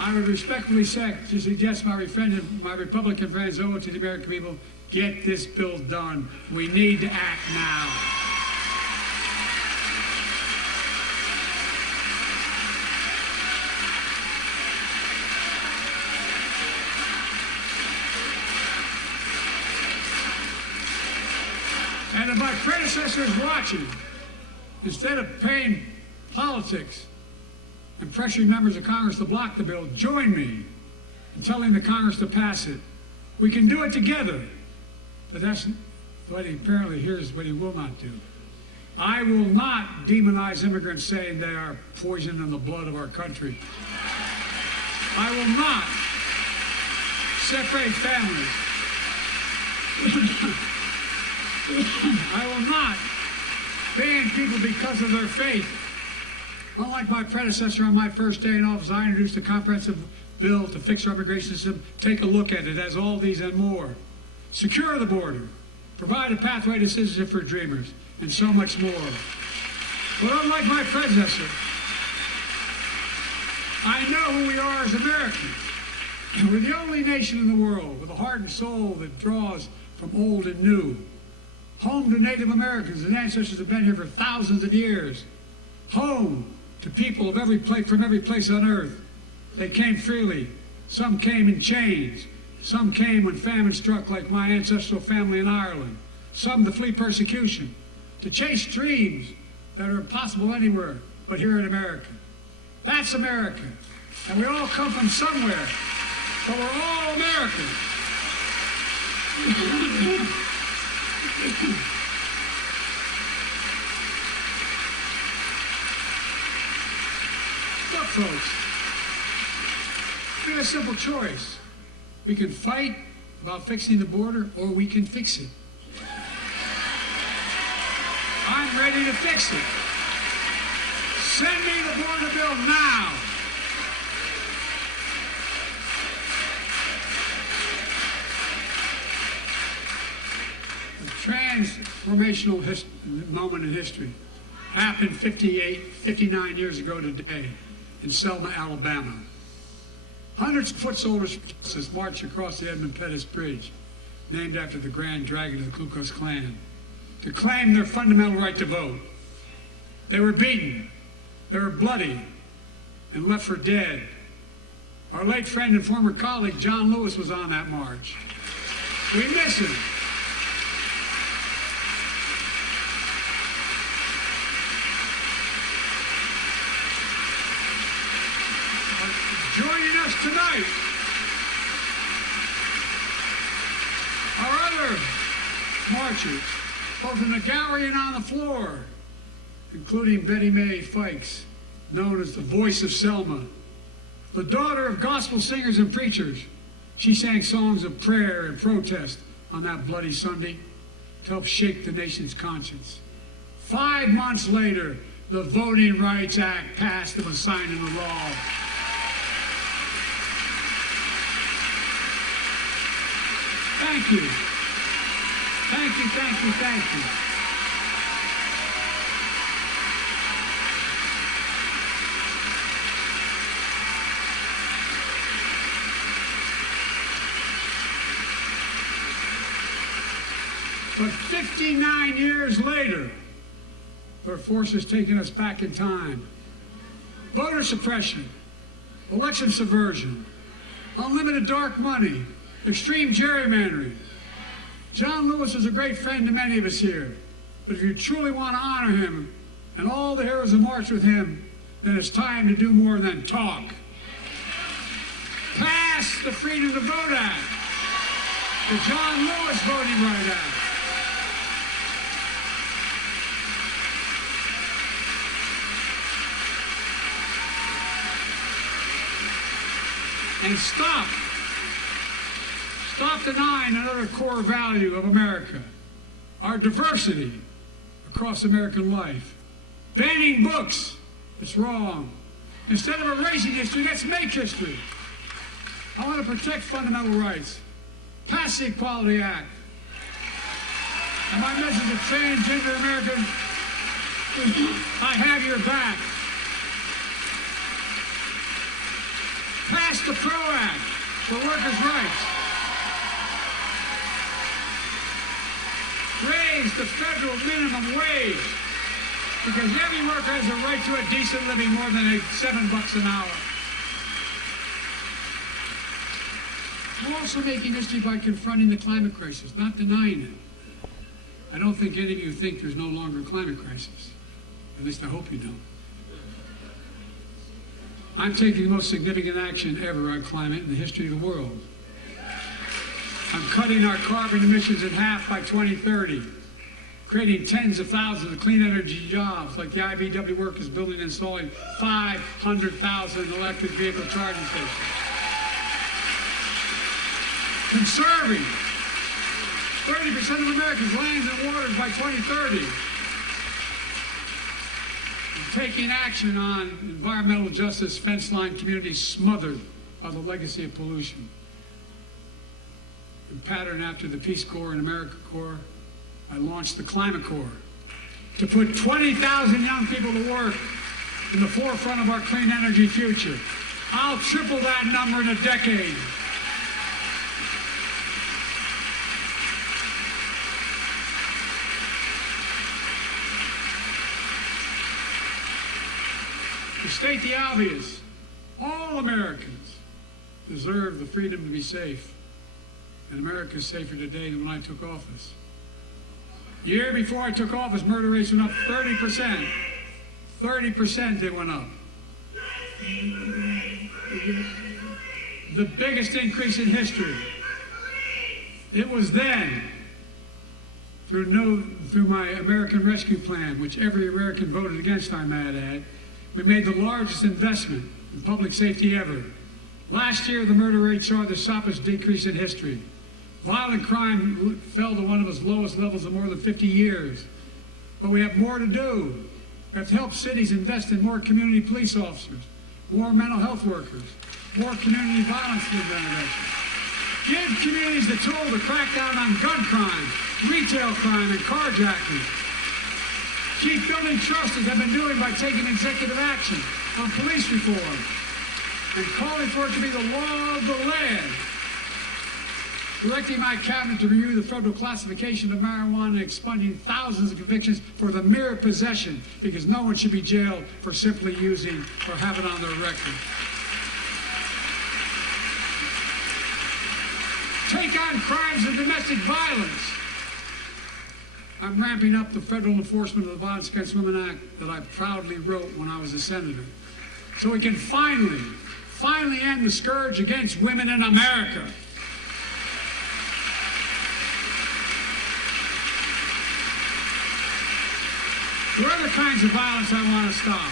I would respectfully suggest my Republican friends owe it to the American people, get this bill done. We need to act now. And if my predecessor is watching, instead of paying politics and pressuring members of Congress to block the bill, join me in telling the Congress to pass it. We can do it together. But that's what he apparently here's what he will not do. I will not demonize immigrants saying they are poison in the blood of our country. I will not separate families. I will not ban people because of their faith. Unlike my predecessor on my first day in office, I introduced a comprehensive bill to fix our immigration system. Take a look at it. It has all these and more. Secure the border. Provide a pathway to citizenship for dreamers. And so much more. But unlike my predecessor, I know who we are as Americans. We're the only nation in the world with a heart and soul that draws from old and new. Home to Native Americans and ancestors have been here for thousands of years. Home to people of every place, from every place on earth. They came freely. Some came in chains. Some came when famine struck, like my ancestral family in Ireland. Some to flee persecution, to chase dreams that are impossible anywhere but here in America. That's America. And we all come from somewhere, but we're all Americans. Look, folks, we have a simple choice. We can fight about fixing the border, or we can fix it. I'm ready to fix it. Send me the border bill now. A transformational moment in history happened 59 years ago today in Selma, Alabama. Hundreds of foot soldiers marched across the Edmund Pettus Bridge, named after the Grand Dragon of the Ku Klux Klan, to claim their fundamental right to vote. They were beaten, they were bloody, and left for dead. Our late friend and former colleague, John Lewis, was on that march. We miss him. Joining us tonight are other marchers, both in the gallery and on the floor, including Betty Mae Fikes, known as the voice of Selma. The daughter of gospel singers and preachers, she sang songs of prayer and protest on that bloody Sunday to help shake the nation's conscience. 5 months later, the Voting Rights Act passed and was signed into law. Thank you. Thank you, thank you, thank you. But 59 years later, there are forces taking us back in time. Voter suppression, election subversion, unlimited dark money, extreme gerrymandering. John Lewis is a great friend to many of us here. But if you truly want to honor him and all the heroes who marched with him, then it's time to do more than talk. Pass the Freedom to Vote Act, the John Lewis Voting Rights Act. And stop denying another core value of America, our diversity across American life. Banning books, it's wrong. Instead of erasing history, let's make history. I want to protect fundamental rights. Pass the Equality Act. And my message to transgender Americans, I have your back. Pass the PRO Act for workers' rights. Raise the federal minimum wage, because every worker has a right to a decent living, more than $7 an hour. We're also making history by confronting the climate crisis, not denying it. I don't think any of you think there's no longer a climate crisis. At least I hope you don't. I'm taking the most significant action ever on climate in the history of the world. I'm cutting our carbon emissions in half by 2030, creating tens of thousands of clean energy jobs, like the IBEW work is building and installing 500,000 electric vehicle charging stations. Conserving 30% of America's lands and waters by 2030. And taking action on environmental justice, fence line communities smothered by the legacy of pollution. And patterned after the Peace Corps and AmeriCorps, I launched the Climate Corps to put 20,000 young people to work in the forefront of our clean energy future. I'll triple that number in a decade. To state the obvious, all Americans deserve the freedom to be safe. And America is safer today than when I took office. The year before I took office, murder rates went up 30%. 30% they went up. The biggest increase in history. It was then, through my American Rescue Plan, which every American voted against, I might add, we made the largest investment in public safety ever. Last year, the murder rate saw the sharpest decrease in history. Violent crime fell to one of its lowest levels in more than 50 years. But we have more to do. We have to help cities invest in more community police officers, more mental health workers, more community violence intervention. Give communities the tool to crack down on gun crime, retail crime, and carjacking. Keep building trust as I've been doing by taking executive action on police reform and calling for it to be the law of the land. Directing my cabinet to review the federal classification of marijuana and expunging thousands of convictions for the mere possession, because no one should be jailed for simply using or have it on their record. Take on crimes of domestic violence. I'm ramping up the Federal Enforcement of the Violence Against Women Act that I proudly wrote when I was a senator, so we can finally end the scourge against women in America. There are other kinds of violence I want to stop.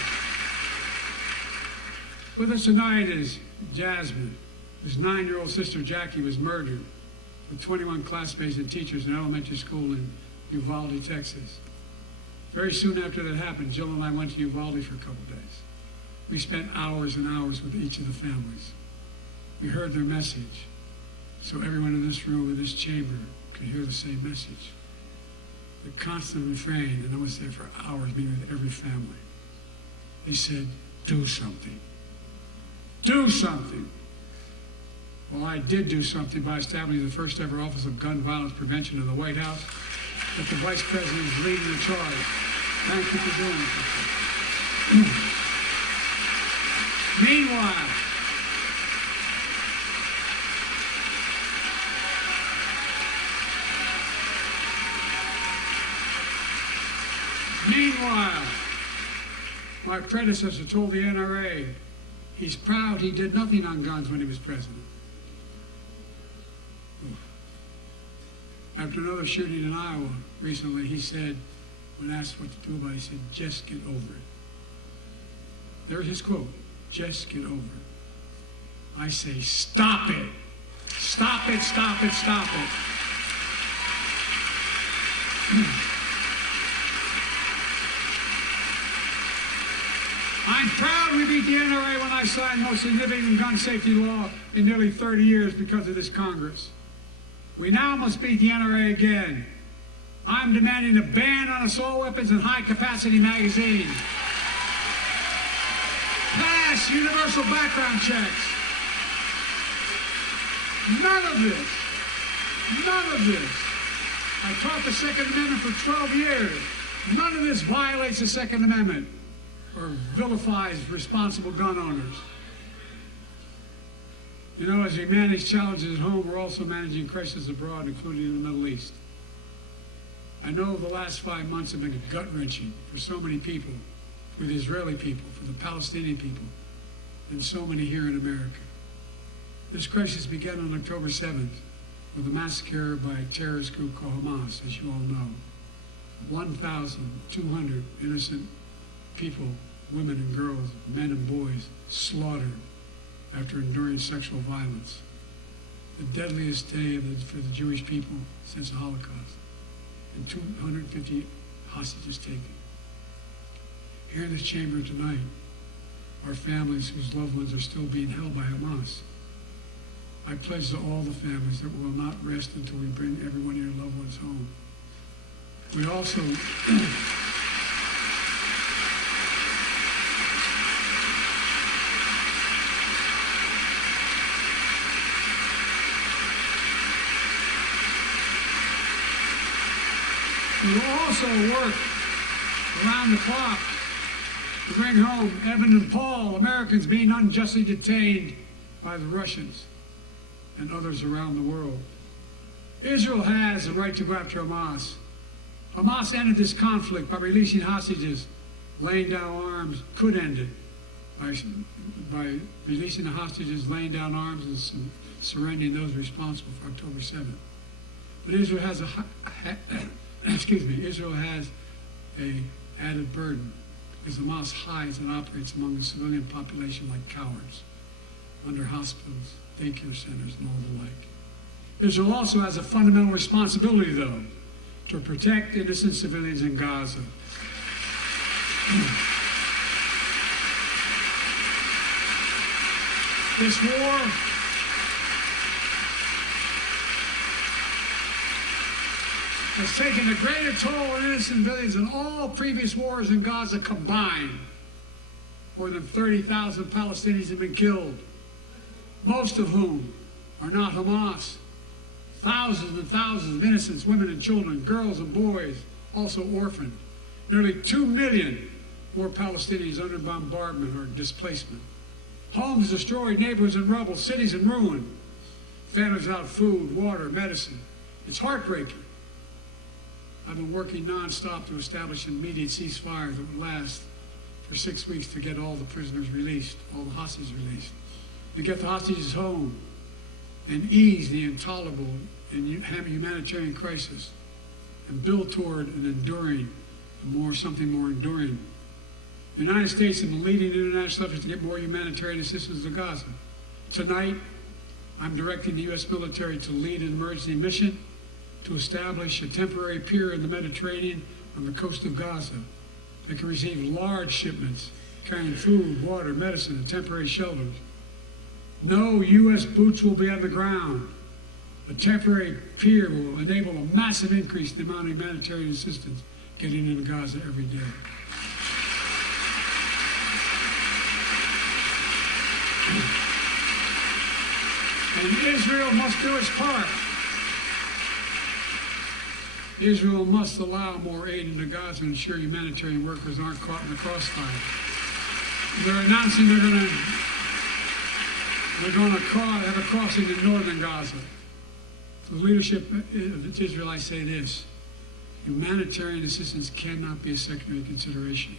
With us tonight is Jasmine, whose 9-year-old sister Jackie was murdered with 21 classmates and teachers in elementary school in Uvalde, Texas. Very soon after that happened, Jill and I went to Uvalde for a couple days. We spent hours and hours with each of the families. We heard their message, so everyone in this room, in this chamber, could hear the same message. The constant refrain, and I was there for hours meeting with every family. They said, do something. Do something. Well, I did do something by establishing the first ever Office of Gun Violence Prevention in the White House, that the Vice President is leading the charge. Thank you for doing it. Meanwhile, my predecessor told the NRA he's proud he did nothing on guns when he was president. After another shooting in Iowa recently, he said, when asked what to do about it, he said, just get over it. There's his quote, just get over it. I say, stop it. Stop it, stop it, stop it. I'm proud we beat the NRA when I signed the most significant gun safety law in nearly 30 years because of this Congress. We now must beat the NRA again. I'm demanding a ban on assault weapons and high-capacity magazines. Pass universal background checks. None of this. I taught the Second Amendment for 12 years. None of this violates the Second Amendment or vilifies responsible gun owners. You know, as we manage challenges at home, we're also managing crises abroad, including in the Middle East. I know the last 5 months have been gut-wrenching for so many people, for the Israeli people, for the Palestinian people, and so many here in America. This crisis began on October 7th with a massacre by a terrorist group called Hamas, as you all know. 1,200 innocent people, women and girls, men and boys, slaughtered after enduring sexual violence. The deadliest day for the Jewish people since the Holocaust. And 250 hostages taken. Here in this chamber tonight are families whose loved ones are still being held by Hamas. I pledge to all the families that we will not rest until we bring every one of your loved ones home. We also we will also work around the clock to bring home Evan and Paul, Americans being unjustly detained by the Russians and others around the world. Israel has the right to go after Hamas. Hamas ended this conflict by releasing hostages, laying down arms, could end it by releasing the hostages, laying down arms, and surrendering those responsible for October 7th. But Israel has Israel has a added burden because Hamas hides and operates among the civilian population like cowards under hospitals, daycare centers, and all the like. Israel also has a fundamental responsibility, though, to protect innocent civilians in Gaza. This war has taken a greater toll on innocent civilians than all previous wars in Gaza combined. More than 30,000 Palestinians have been killed, most of whom are not Hamas. Thousands and thousands of innocents, women and children, girls and boys, also orphaned. Nearly 2 million more Palestinians under bombardment or displacement. Homes destroyed, neighborhoods in rubble, cities in ruin. Families without food, water, medicine. It's heartbreaking. I've been working nonstop to establish an immediate ceasefire that would last for 6 weeks to get all the prisoners released, all the hostages released, to get the hostages home and ease the intolerable and humanitarian crisis and build toward an enduring, something more enduring. The United States has been leading international efforts to get more humanitarian assistance to Gaza. Tonight, I'm directing the U.S. military to lead an emergency mission to establish a temporary pier in the Mediterranean on the coast of Gaza that can receive large shipments carrying food, water, medicine, and temporary shelters. No U.S. boots will be on the ground. A temporary pier will enable a massive increase in the amount of humanitarian assistance getting into Gaza every day. And Israel must do its part. Israel must allow more aid into Gaza and ensure humanitarian workers aren't caught in the crossfire. They're announcing they're going to have a crossing in northern Gaza. For the leadership of Israel, I say this: humanitarian assistance cannot be a secondary consideration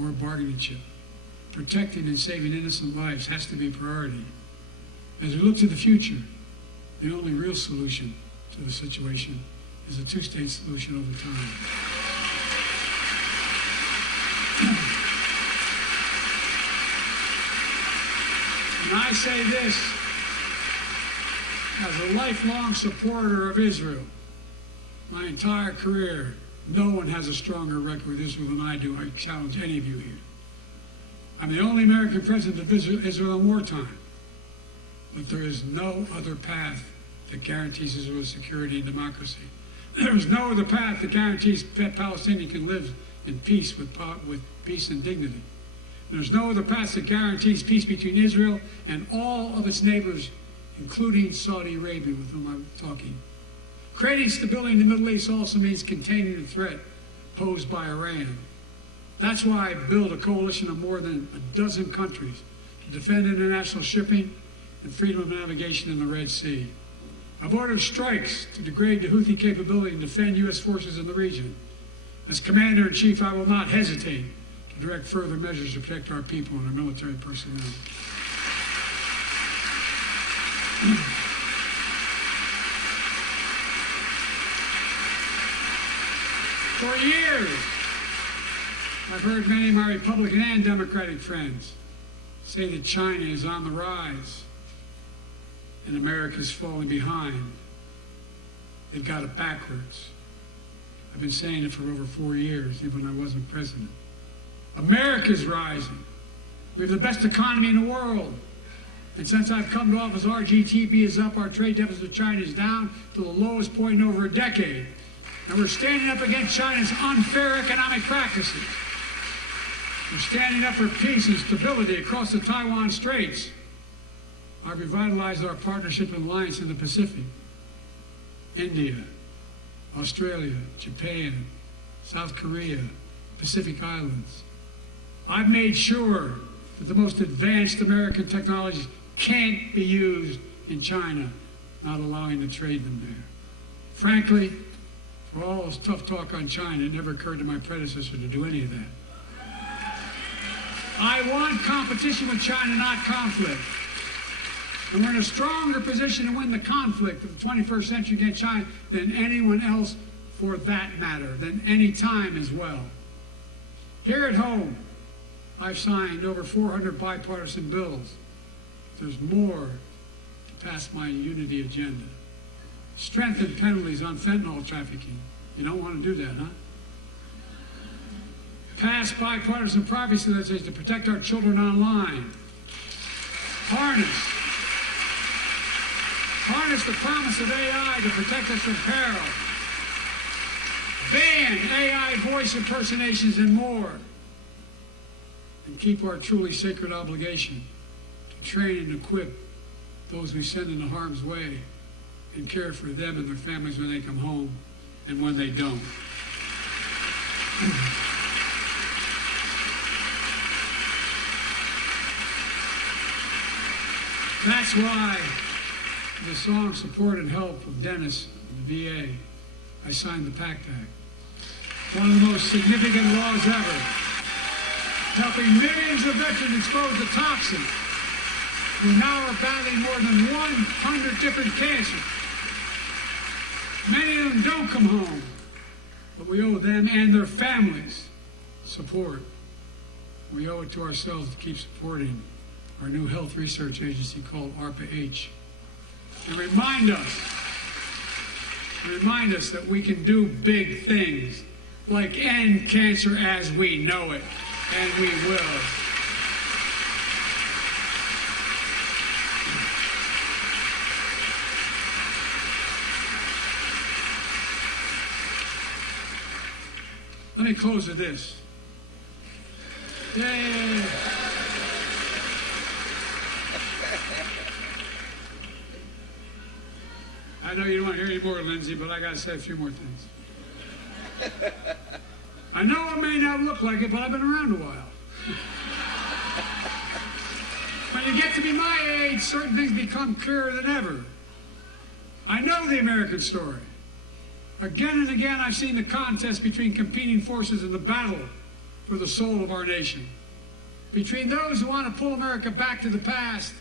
or a bargaining chip. Protecting and saving innocent lives has to be a priority. As we look to the future, the only real solution to the situation is a two-state solution over time. And I say this as a lifelong supporter of Israel. My entire career, no one has a stronger record with Israel than I do. I challenge any of you here. I'm the only American president of Israel in wartime. But there is no other path that guarantees Israel's security and democracy. There is no other path that guarantees that Palestinians can live in peace with peace and dignity. There's no other path that guarantees peace between Israel and all of its neighbors, including Saudi Arabia, with whom I'm talking. Creating stability in the Middle East also means containing the threat posed by Iran. That's why I built a coalition of more than a dozen countries to defend international shipping and freedom of navigation in the Red Sea. I've ordered strikes to degrade the Houthi capability and defend U.S. forces in the region. As Commander-in-Chief, I will not hesitate to direct further measures to protect our people and our military personnel. For years, I've heard many of my Republican and Democratic friends say that China is on the rise and America's falling behind. They've got it backwards. I've been saying it for over 4 years, even when I wasn't president. America's rising. We have the best economy in the world. And since I've come to office, our GDP is up, our trade deficit with China is down to the lowest point in over a decade. And we're standing up against China's unfair economic practices. We're standing up for peace and stability across the Taiwan Straits. I've revitalized our partnership and alliance in the Pacific. India, Australia, Japan, South Korea, Pacific Islands. I've made sure that the most advanced American technologies can't be used in China, not allowing to trade them there. Frankly, for all this tough talk on China, it never occurred to my predecessor to do any of that. I want competition with China, not conflict. And we're in a stronger position to win the conflict of the 21st century against China than anyone else, for that matter, than any time as well. Here at home, I've signed over 400 bipartisan bills. There's more to pass my unity agenda. Strengthen penalties on fentanyl trafficking. You don't want to do that, huh? Pass bipartisan privacy legislation to protect our children online. Harness the promise of AI to protect us from peril. Ban AI voice impersonations and more. And keep our truly sacred obligation to train and equip those we send into harm's way and care for them and their families when they come home and when they don't. That's why the song Support and Help of Dennis, the VA, I signed the PACT Act. One of the most significant laws ever, helping millions of veterans exposed to toxins who now are battling more than 100 different cancers. Many of them don't come home, but we owe them and their families support. We owe it to ourselves to keep supporting our new health research agency called ARPA-H. And remind us that we can do big things, like end cancer as we know it, and we will. Let me close with this. Yay! I know you don't want to hear any more, Lindsay, but I got to say a few more things. I know it may not look like it, but I've been around a while. When you get to be my age, certain things become clearer than ever. I know the American story. Again and again, I've seen the contest between competing forces in the battle for the soul of our nation. Between those who want to pull America back to the past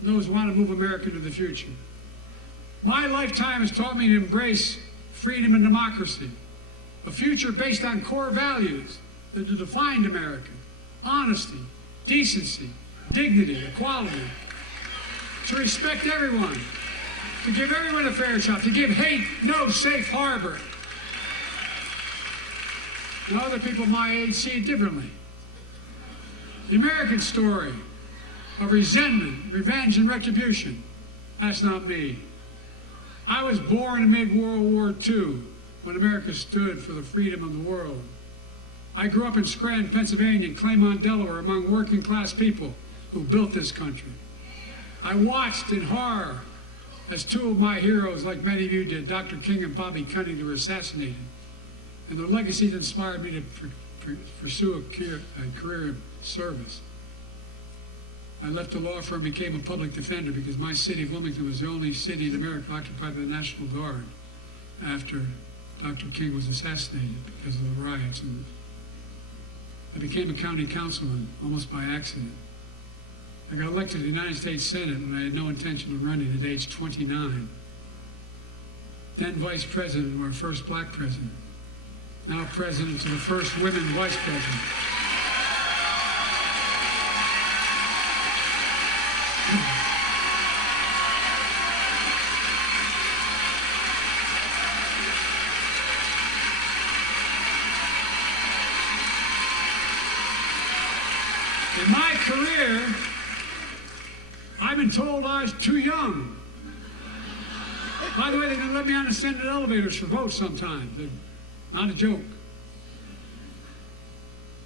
and those who want to move America to the future. My lifetime has taught me to embrace freedom and democracy, a future based on core values that have defined America: honesty, decency, dignity, equality, to respect everyone, to give everyone a fair shot, to give hate no safe harbor. Now, other people my age see it differently. The American story of resentment, revenge, and retribution, that's not me. I was born amid World War II, when America stood for the freedom of the world. I grew up in Scranton, Pennsylvania, and Claymont, Delaware, among working class people who built this country. I watched in horror as two of my heroes, like many of you did, Dr. King and Bobby Cunningham, were assassinated. And their legacies inspired me to pursue a career in service. I left the law firm and became a public defender because my city of Wilmington was the only city in America occupied by the National Guard after Dr. King was assassinated because of the riots. And I became a county councilman almost by accident. I got elected to the United States Senate when I had no intention of running at age 29. Then vice president, or first black president. Now president to the first women vice president. In my career, I've been told I was too young. By the way, they're going to let me on the Senate elevators for votes sometimes. They're not a joke.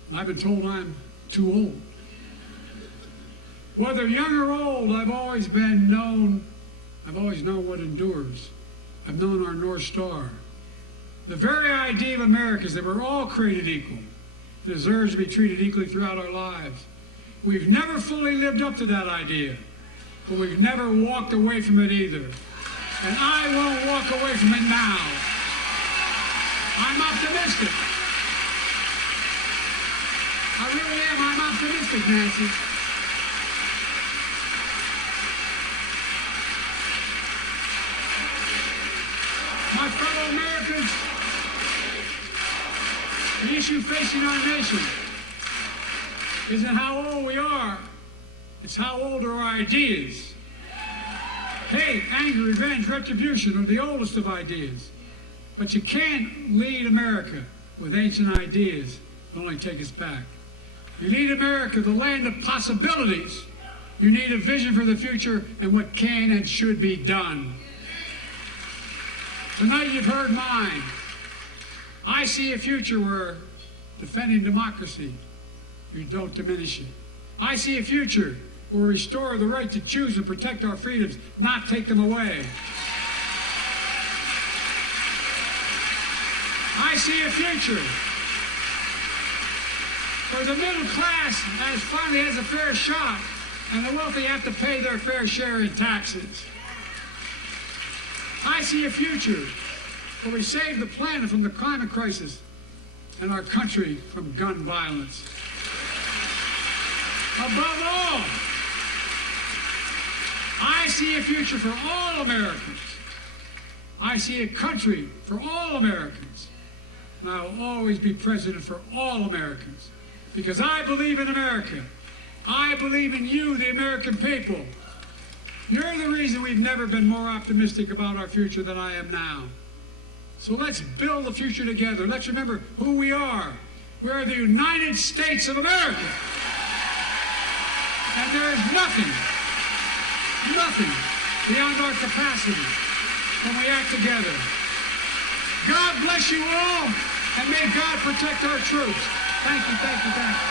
And I've been told I'm too old. Whether young or old, I've always known what endures. I've known our North Star. The very idea of America is that we're all created equal. It deserves to be treated equally throughout our lives. We've never fully lived up to that idea, but we've never walked away from it either. And I won't walk away from it now. I'm optimistic. I really am. I'm optimistic, Nancy. My fellow Americans, the issue facing our nation isn't how old we are. It's how old are our ideas. Hate, anger, revenge, retribution are the oldest of ideas. But you can't lead America with ancient ideas that only take us back. You lead America, the land of possibilities. You need a vision for the future and what can and should be done. Tonight you've heard mine. I see a future where defending democracy, you don't diminish it. I see a future where we restore the right to choose and protect our freedoms, not take them away. I see a future where the middle class finally has a fair shot and the wealthy have to pay their fair share in taxes. I see a future where we save the planet from the climate crisis and our country from gun violence. Above all, I see a future for all Americans. I see a country for all Americans. And I will always be president for all Americans. Because I believe in America. I believe in you, the American people. You're the reason we've never been more optimistic about our future than I am now. So let's build the future together. Let's remember who we are. We are the United States of America. And there is nothing beyond our capacity when we act together. God bless you all, and may God protect our troops. Thank you, thank you, thank you.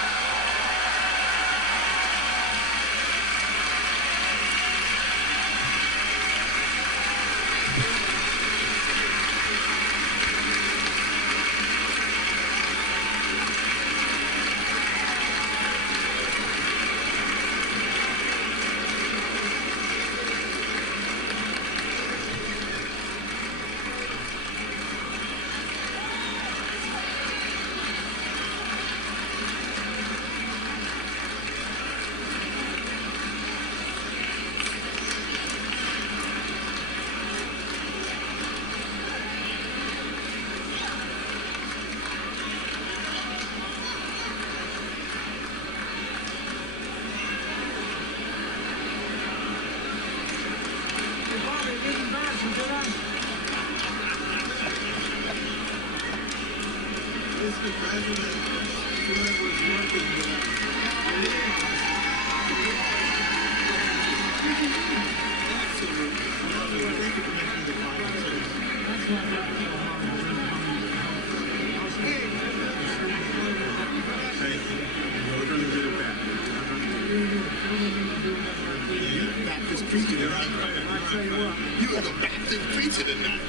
You are the Baptist preacher tonight.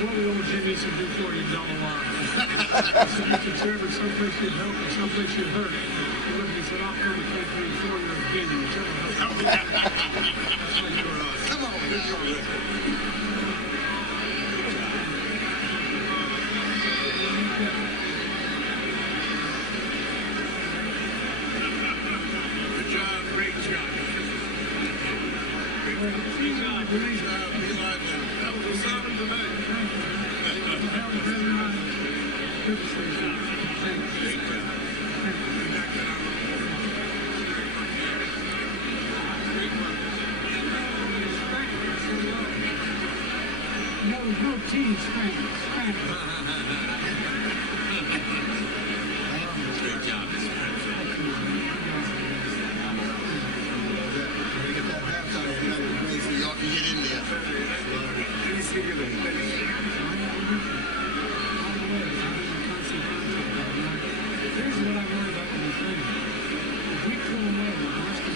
what would old Jimmy used to do for you, Double Y? So Mr. Chairman, someplace you'd help or someplace you'd hurt. He looked and he said, I'll come to campaign for you again. Whichever helps. Come on, good job, Rick. Good job, great job. Great job. That was a solid debate. Great job. No, there's no tea, scramble. Great job, Mr. President. Get that halftime ready so y'all can get in there. Let me see Here's what I worry about with the thing. If we pull away, the rest of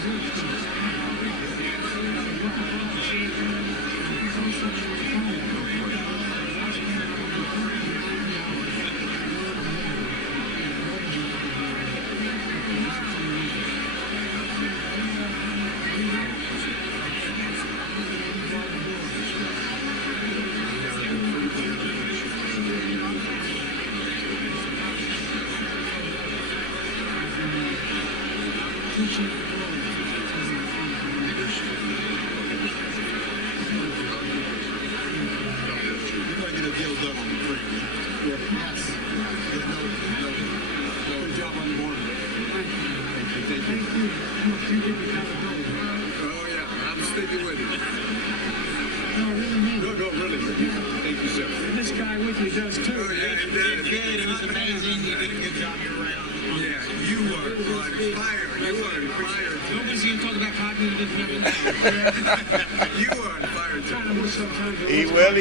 He was.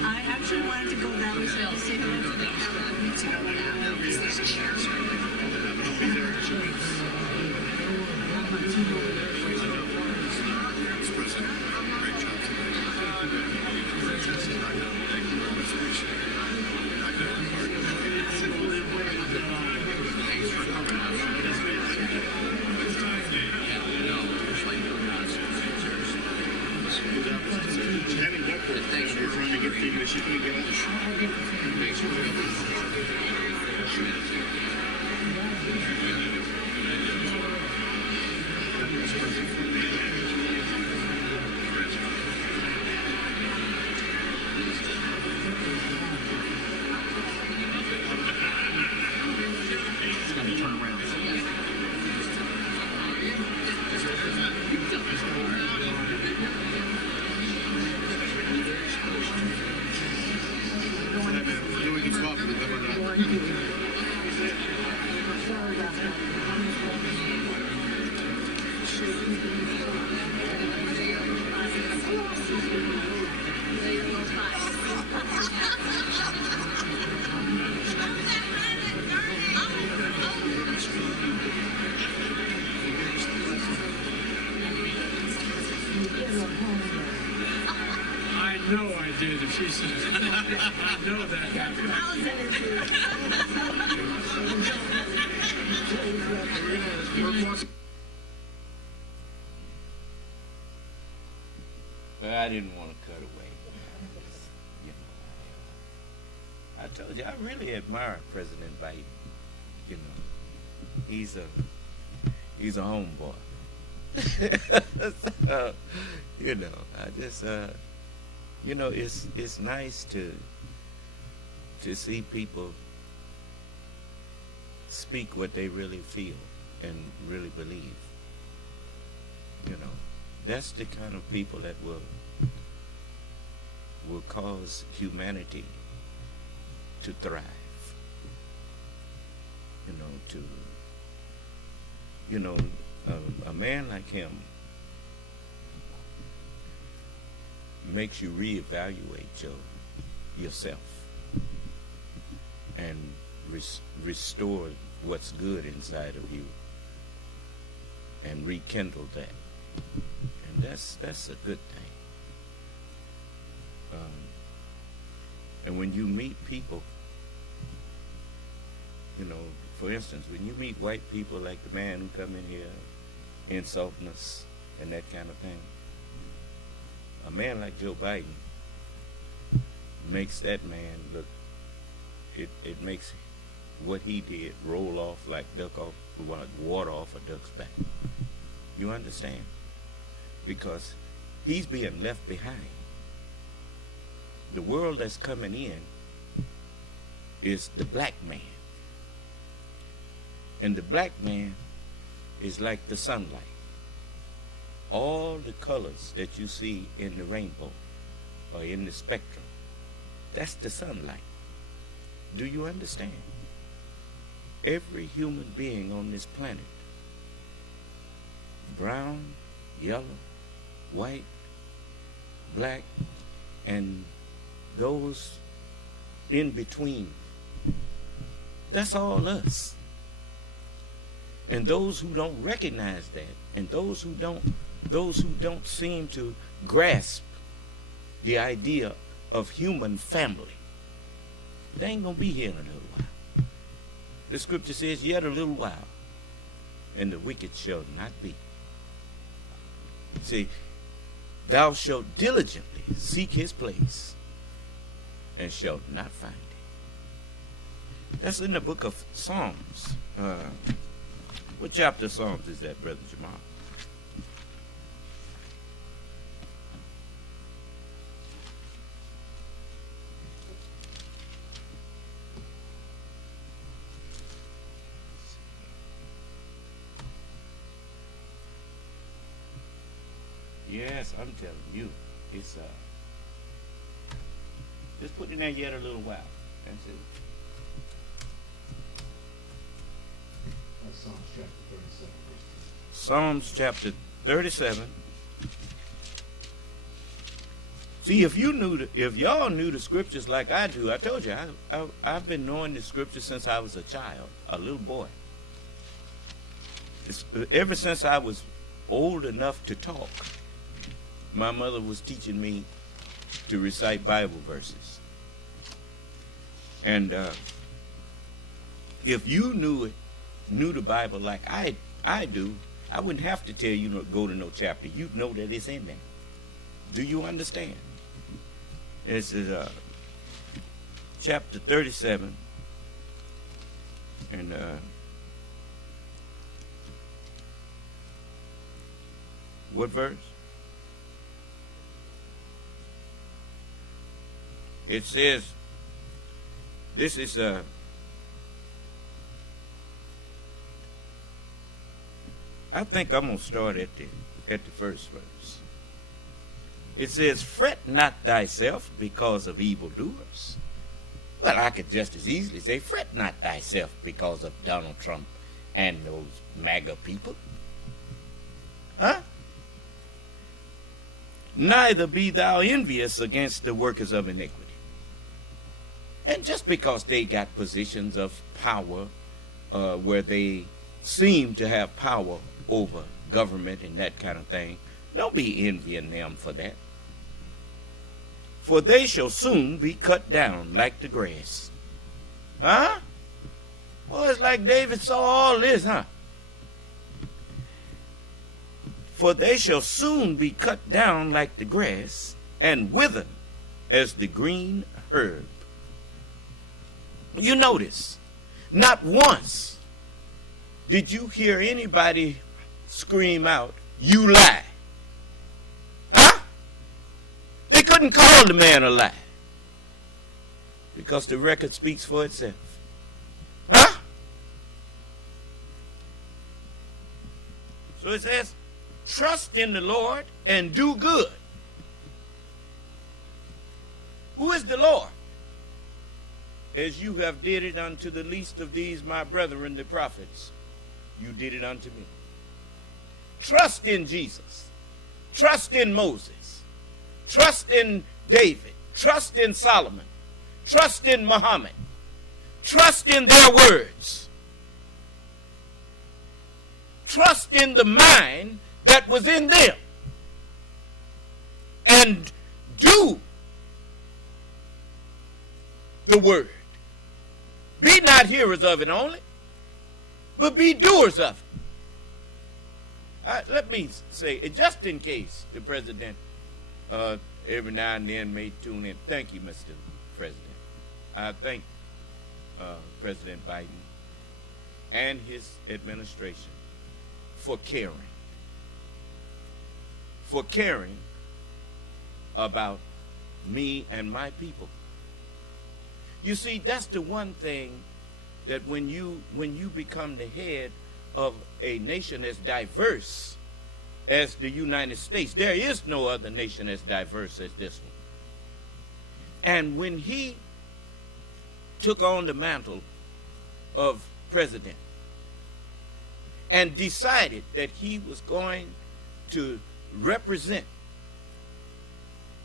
I actually wanted to go that way so I could see the rest of the Thanks for trying to get the English. You can get on the show. It's going to turn around. did if she said I know that. But I didn't want to cut away. You know, I told you, I really admire President Biden. You know, he's a homeboy. So, you know, I just, you know, it's nice to see people speak what they really feel and really believe. You know, that's the kind of people that will cause humanity to thrive. A man like him makes you reevaluate yourself and restore what's good inside of you and rekindle that. And that's a good thing. And when you meet people, you know, for instance, when you meet white people like the man who come in here insulting us and that kind of thing, a man like Joe Biden makes that man look, it makes what he did roll off like water off a duck's back. You understand? Because he's being left behind. The world that's coming in is the black man. And the black man is like the sunlight. All the colors that you see in the rainbow or in the spectrum, that's the sunlight. Do you understand? Every human being on this planet, brown, yellow, white, black, and those in between, that's all us. And those who don't recognize that, and those who don't seem to grasp the idea of human family, they ain't gonna be here in a little while. The scripture says, yet a little while, and the wicked shall not be. See, thou shalt diligently seek his place, and shalt not find it. That's in the book of Psalms. What chapter of Psalms is that, Brother Jamal? Yes, I'm telling you, it's just put in there yet a little while. That's it. That's Psalms chapter 37. Psalms chapter 37. See, if y'all knew the scriptures like I do, I told you, I've been knowing the scriptures since I was a child, a little boy. Ever since I was old enough to talk, my mother was teaching me to recite Bible verses. And if you knew the Bible like I do, I wouldn't have to tell you to go to no chapter. You'd know that it's in there. Do you understand? This is chapter 37, and what verse? It says, this is I think I'm going to start at the first verse. It says, fret not thyself because of evildoers. Well, I could just as easily say, fret not thyself because of Donald Trump and those MAGA people. Huh? Neither be thou envious against the workers of iniquity. And just because they got positions of power where they seem to have power over government and that kind of thing, don't be envying them for that. For they shall soon be cut down like the grass. Huh? Well, it's like David saw all this, huh? For they shall soon be cut down like the grass, and wither as the green herb. You notice, not once did you hear anybody scream out, "You lie." Huh? They couldn't call the man a lie, because the record speaks for itself. Huh? So it says, trust in the Lord and do good. Who is the Lord? As you have did it unto the least of these my brethren, the prophets, you did it unto me. Trust in Jesus. Trust in Moses. Trust in David. Trust in Solomon. Trust in Muhammad. Trust in their words. Trust in the mind that was in them. And do the word. Be not hearers of it only, but be doers of it. Let me say, just in case the president every now and then may tune in. Thank you, Mr. President. I thank President Biden and his administration for caring about me and my people. You see, that's the one thing that when you become the head of a nation as diverse as the United States, there is no other nation as diverse as this one. And when he took on the mantle of president and decided that he was going to represent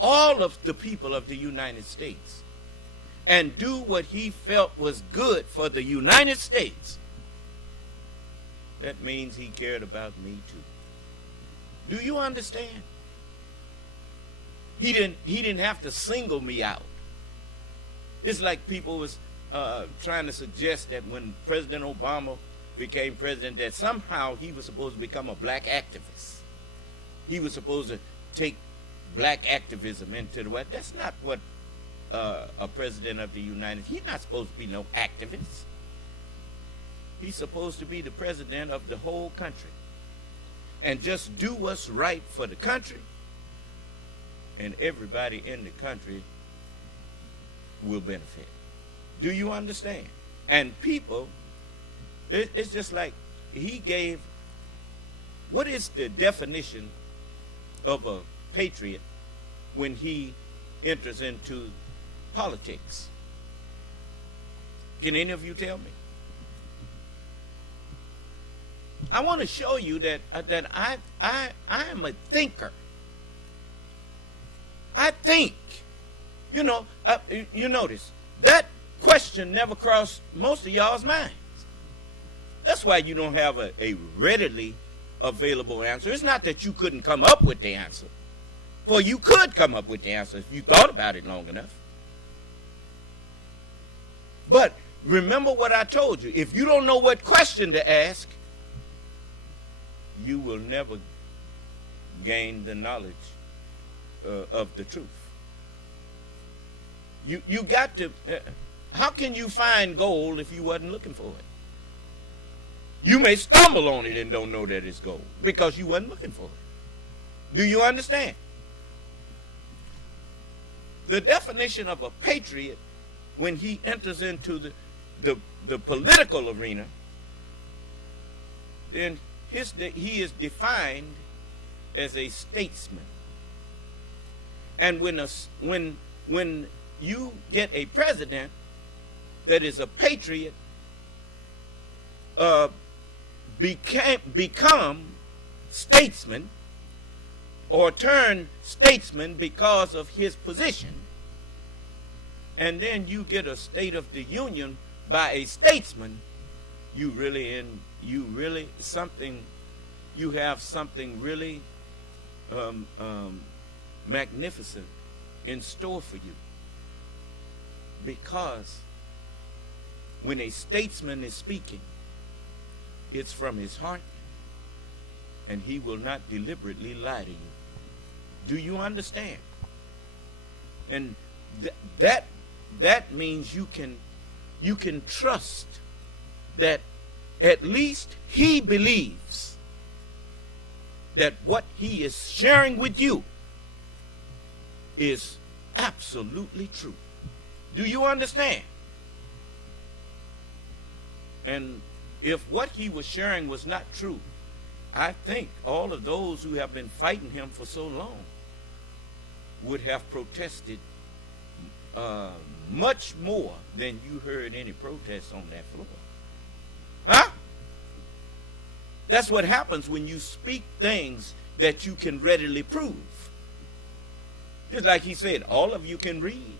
all of the people of the United States and do what he felt was good for the United States, that means he cared about me too. Do you understand? He didn't have to single me out. It's like people was trying to suggest that when President Obama became president, that somehow he was supposed to become a black activist. He was supposed to take black activism into the West. That's not what a president of the United States, he's not supposed to be no activist. He's supposed to be the president of the whole country and just do what's right for the country, and everybody in the country will benefit. Do you understand? And people, it's just like he gave, what is the definition of a patriot when he enters into politics? Can any of you tell me? I want to show you that I am a thinker. I think. You know, you notice that question never crossed most of y'all's minds. That's why you don't have a readily available answer. It's not that you couldn't come up with the answer, for you could come up with the answer if you thought about it long enough. But remember what I told you. If you don't know what question to ask, you will never gain the knowledge of the truth. You got to, how can you find gold if you wasn't looking for it? You may stumble on it and don't know that it's gold because you wasn't looking for it. Do you understand? The definition of a patriot when he enters into the political arena, then he is defined as a statesman. And when you get a president that is a patriot, become statesman or turn statesman because of his position, and then you get a State of the Union by a statesman, you have something really magnificent in store for you. Because when a statesman is speaking, it's from his heart, and he will not deliberately lie to you. Do you understand? And that means you can trust that at least he believes that what he is sharing with you is absolutely true. Do you understand? And if what he was sharing was not true, I think all of those who have been fighting him for so long would have protested much more than you heard any protests on that floor. Huh? That's what happens when you speak things that you can readily prove. Just like he said, all of you can read.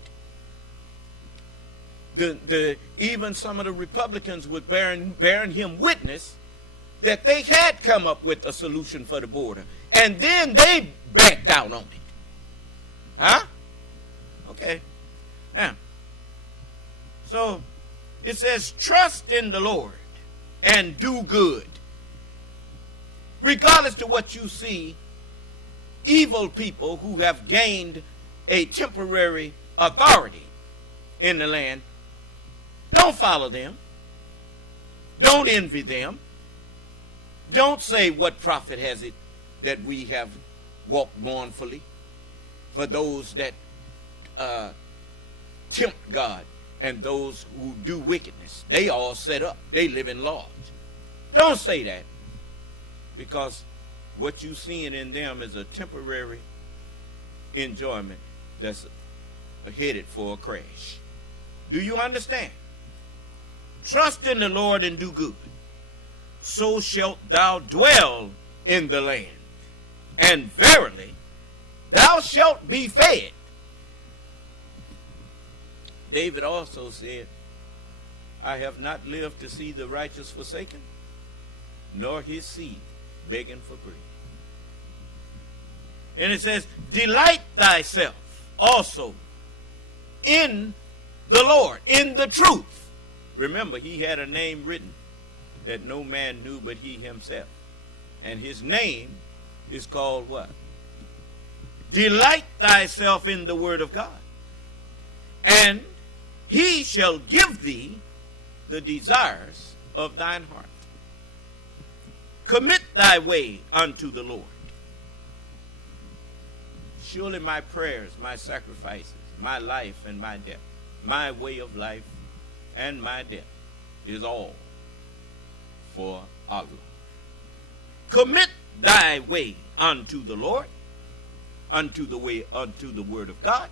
Even some of the Republicans were bearing him witness that they had come up with a solution for the border, and then they backed out on it. Huh? Okay. Now, so it says, trust in the Lord and do good. Regardless to what you see, evil people who have gained a temporary authority in the land, don't follow them. Don't envy them. Don't say, what profit has it that we have walked mournfully for those that tempt God and those who do wickedness. They all set up. They live in laws. Don't say that, because what you're seeing in them is a temporary enjoyment that's headed for a crash. Do you understand? Trust in the Lord and do good. So shalt thou dwell in the land. And verily, thou shalt be fed. David also said, I have not lived to see the righteous forsaken, nor his seed begging for bread. And it says, delight thyself also in the Lord, in the truth. Remember, he had a name written that no man knew but he himself. And his name is called what? Delight thyself in the word of God, and he shall give thee the desires of thine heart. Commit thy way unto the Lord. Surely my prayers, my sacrifices, my life and my death, my way of life and my death is all for Allah. Commit thy way unto the Lord, unto the word of God.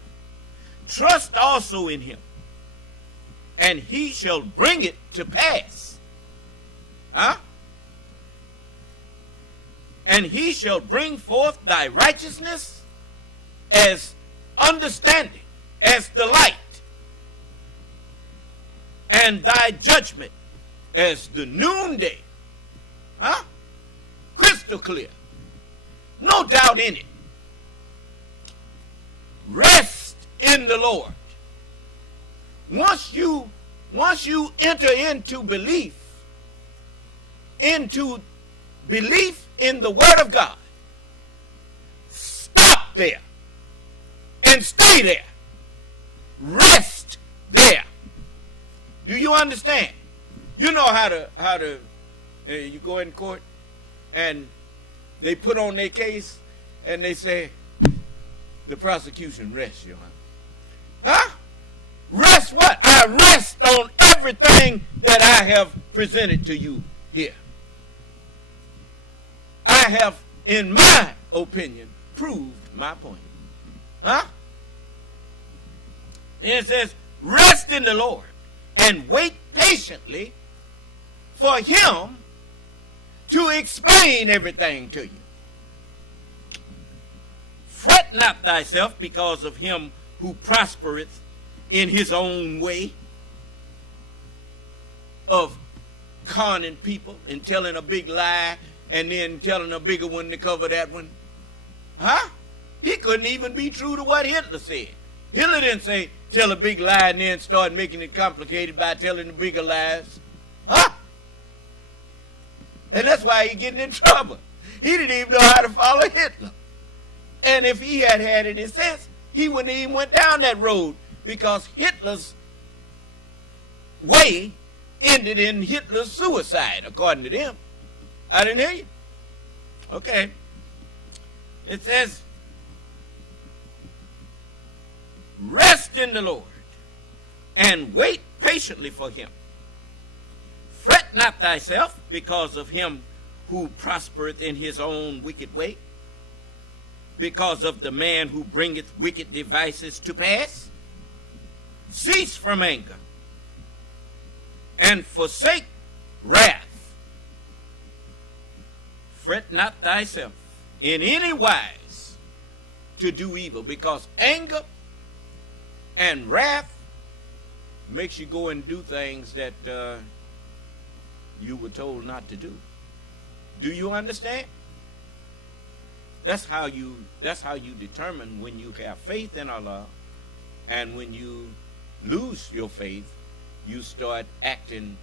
Trust also in him, and he shall bring it to pass. Huh? And he shall bring forth thy righteousness as understanding, as the light, and thy judgment as the noonday. Huh? Crystal clear. No doubt in it. Rest in the Lord. Once you enter into belief in the word of God, stop there and stay there. Rest there. Do you understand? You know how to you go in court and they put on their case and they say, the prosecution rests, Your Honor. Huh? Rest what? I rest on everything that I have presented to you here. I have, in my opinion, proved my point. Huh? And it says, rest in the Lord and wait patiently for him to explain everything to you. Fret not thyself because of him who prospereth in his own way of conning people and telling a big lie and then telling a bigger one to cover that one. Huh? He couldn't even be true to what Hitler said. Hitler didn't say, tell a big lie and then start making it complicated by telling the bigger lies. Huh? And that's why he's getting in trouble. He didn't even know how to follow Hitler. And if he had had any sense, he wouldn't even went down that road, because Hitler's way ended in Hitler's suicide, according to them. I didn't hear you. Okay. It says, rest in the Lord and wait patiently for him. Fret not thyself because of him who prospereth in his own wicked way, because of the man who bringeth wicked devices to pass. Cease from anger and forsake wrath. Fret not thyself in any wise to do evil, because anger and wrath makes you go and do things that you were told not to do. Do you understand? That's how you determine when you have faith in Allah, and when you lose your faith, you start acting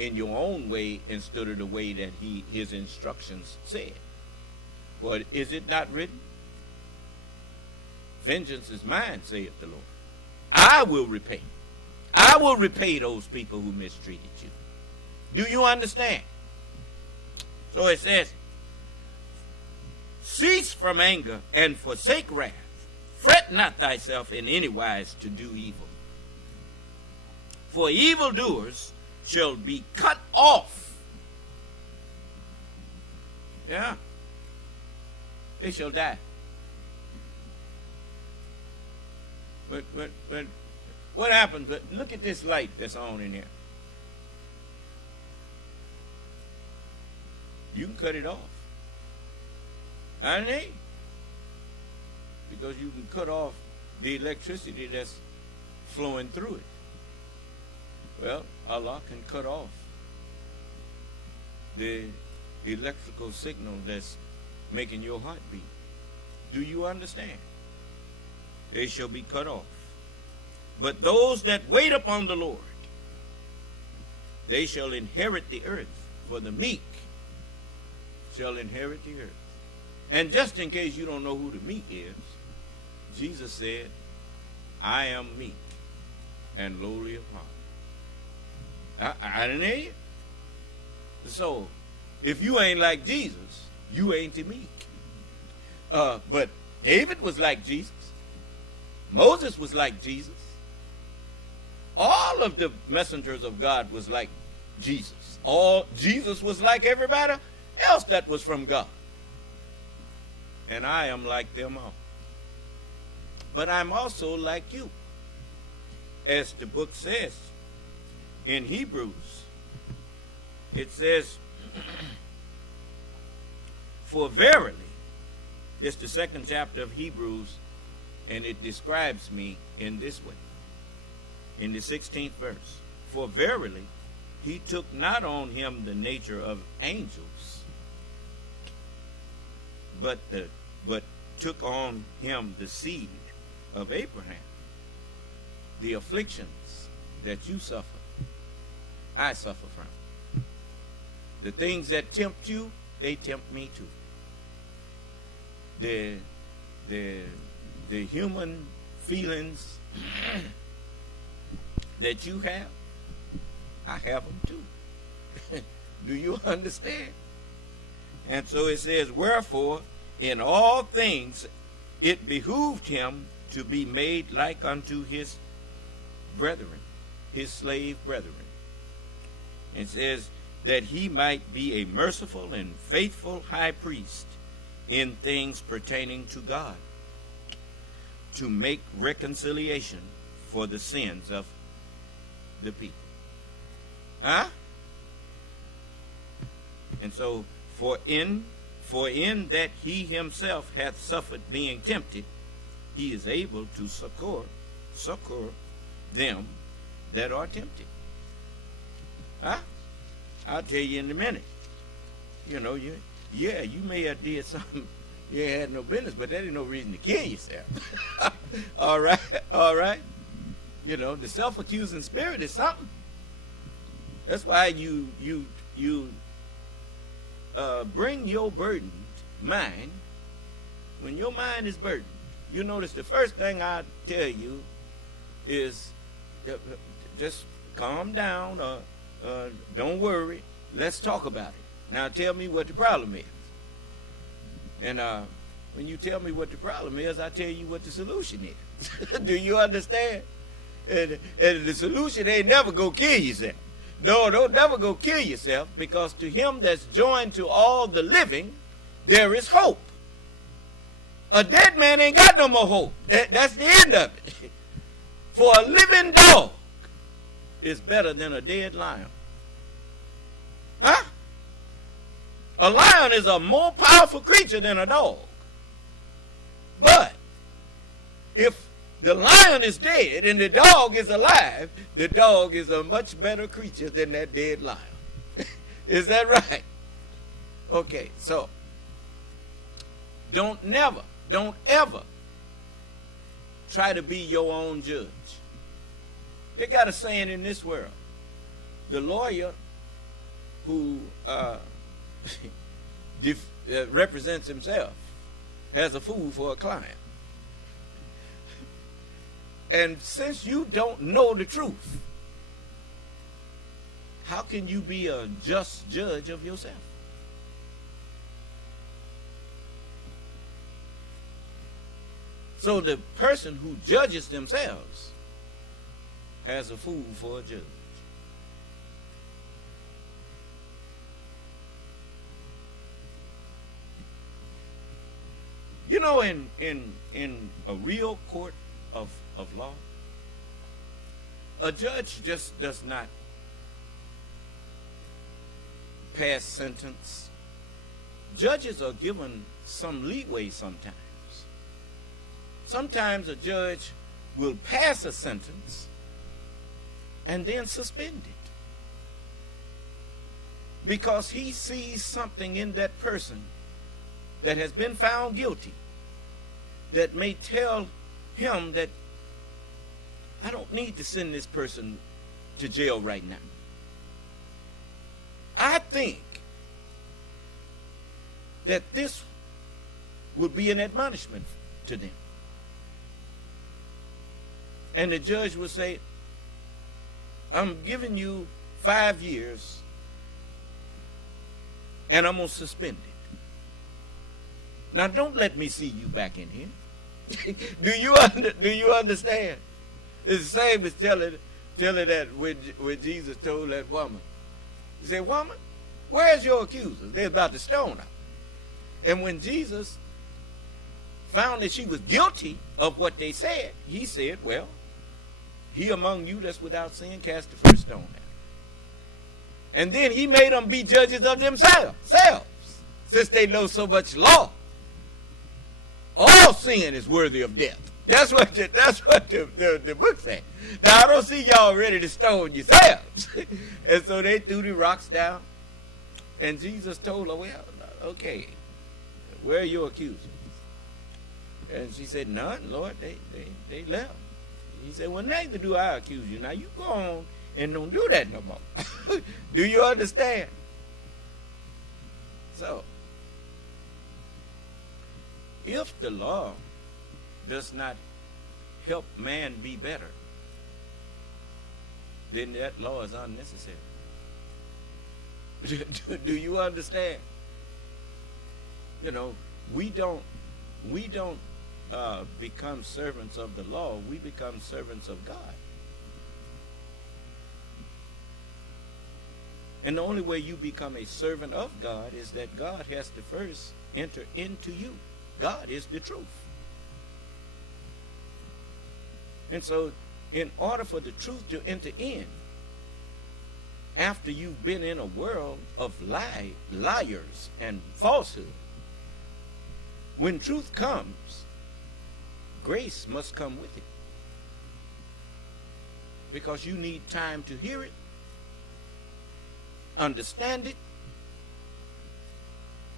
in your own way instead of the way that his instructions said. But is it not written? Vengeance is mine, saith the Lord. I will repay. I will repay those people who mistreated you. Do you understand? So it says, cease from anger and forsake wrath. Fret not thyself in any wise to do evil. For evildoers shall be cut off. Yeah. They shall die. What happens? Look at this light that's on in here. You can cut it off. Honey? Because you can cut off the electricity that's flowing through it. Well, Allah can cut off the electrical signal that's making your heart beat. Do you understand? They shall be cut off. But those that wait upon the Lord, they shall inherit the earth. For the meek shall inherit the earth. And just in case you don't know who the meek is, Jesus said, I am meek and lowly of heart. I didn't hear you. So, if you ain't like Jesus, you ain't the meek. But David was like Jesus. Moses was like Jesus. All of the messengers of God was like Jesus. Jesus was like everybody else that was from God. And I am like them all. But I'm also like you. As the book says in Hebrews, it says, for verily, it's the second chapter of Hebrews, and it describes me in this way. In the 16th verse, for verily, he took not on him the nature of angels, but took on him the seed of Abraham. The afflictions that you suffer, I suffer from. The things that tempt you, they tempt me too. The human feelings that you have, I have them too. Do you understand? And so it says, wherefore, in all things it behooved him to be made like unto his brethren, his slave brethren. It says that he might be a merciful and faithful high priest in things pertaining to God, to make reconciliation for the sins of the people. Huh? And so, for in that he himself hath suffered being tempted, he is able to succor them that are tempted. Huh? I'll tell you in a minute. You know, you may have did something you had no business, but that ain't no reason to kill yourself. All right, all right. You know, the self-accusing spirit is something. That's why you bring your burdened mind. When your mind is burdened, you notice the first thing I tell you is just calm down, don't worry, let's talk about it. Now tell me what the problem is. And when you tell me what the problem is, I tell you what the solution is. Do you understand? And the solution ain't never go kill yourself. No, don't never go kill yourself, because to him that's joined to all the living, there is hope. A dead man ain't got no more hope. That's the end of it. For a living dog is better than a dead lion. Huh? A lion is a more powerful creature than a dog. But if the lion is dead and the dog is alive, the dog is a much better creature than that dead lion. Is that right? Okay, so don't ever try to be your own judge. They got a saying in this world: the lawyer who represents himself has a fool for a client. And since you don't know the truth, how can you be a just judge of yourself? So the person who judges themselves has a fool for a judge. You know, in a real court of law, a judge just does not pass sentence. Judges are given some leeway sometimes. Sometimes a judge will pass a sentence and then suspend it, because he sees something in that person that has been found guilty that may tell him that I don't need to send this person to jail right now. I think that this would be an admonishment to them. And the judge would say, I'm giving you 5 years and I'm going to suspend it. Now don't let me see you back in here. Do you understand? It's the same as telling that when Jesus told that woman. He said, woman, where's your accusers? They're about to stone her. And when Jesus found that she was guilty of what they said, he said, well, he among you that's without sin, cast the first stone at her. And then he made them be judges of themselves, since they know so much all sin is worthy of death. That's what the book said. Now I don't see y'all ready to stone yourselves. And so they threw the rocks down. And Jesus told her, well, okay, where are your accusers? And she said, none, Lord, they left. He said, well, neither do I accuse you. Now you go on and don't do that no more. Do you understand? So, if the law does not help man be better, then that law is unnecessary. Do you understand? You know, we don't become servants of the law. We become servants of God. And the only way you become a servant of God is that God has to first enter into you. God is the truth. And so, in order for the truth to enter in, after you've been in a world of liars and falsehood, when truth comes, grace must come with it. Because you need time to hear it, understand it,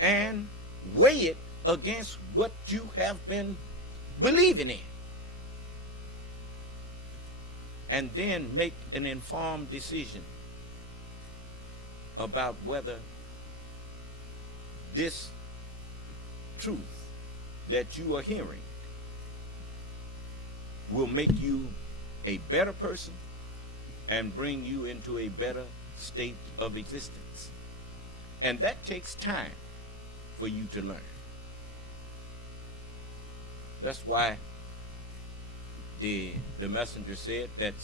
and weigh it against what you have been believing in. and then make an informed decision about whether this truth that you are hearing will make you a better person and bring you into a better state of existence. And that takes time for you to learn. That's why the messenger said that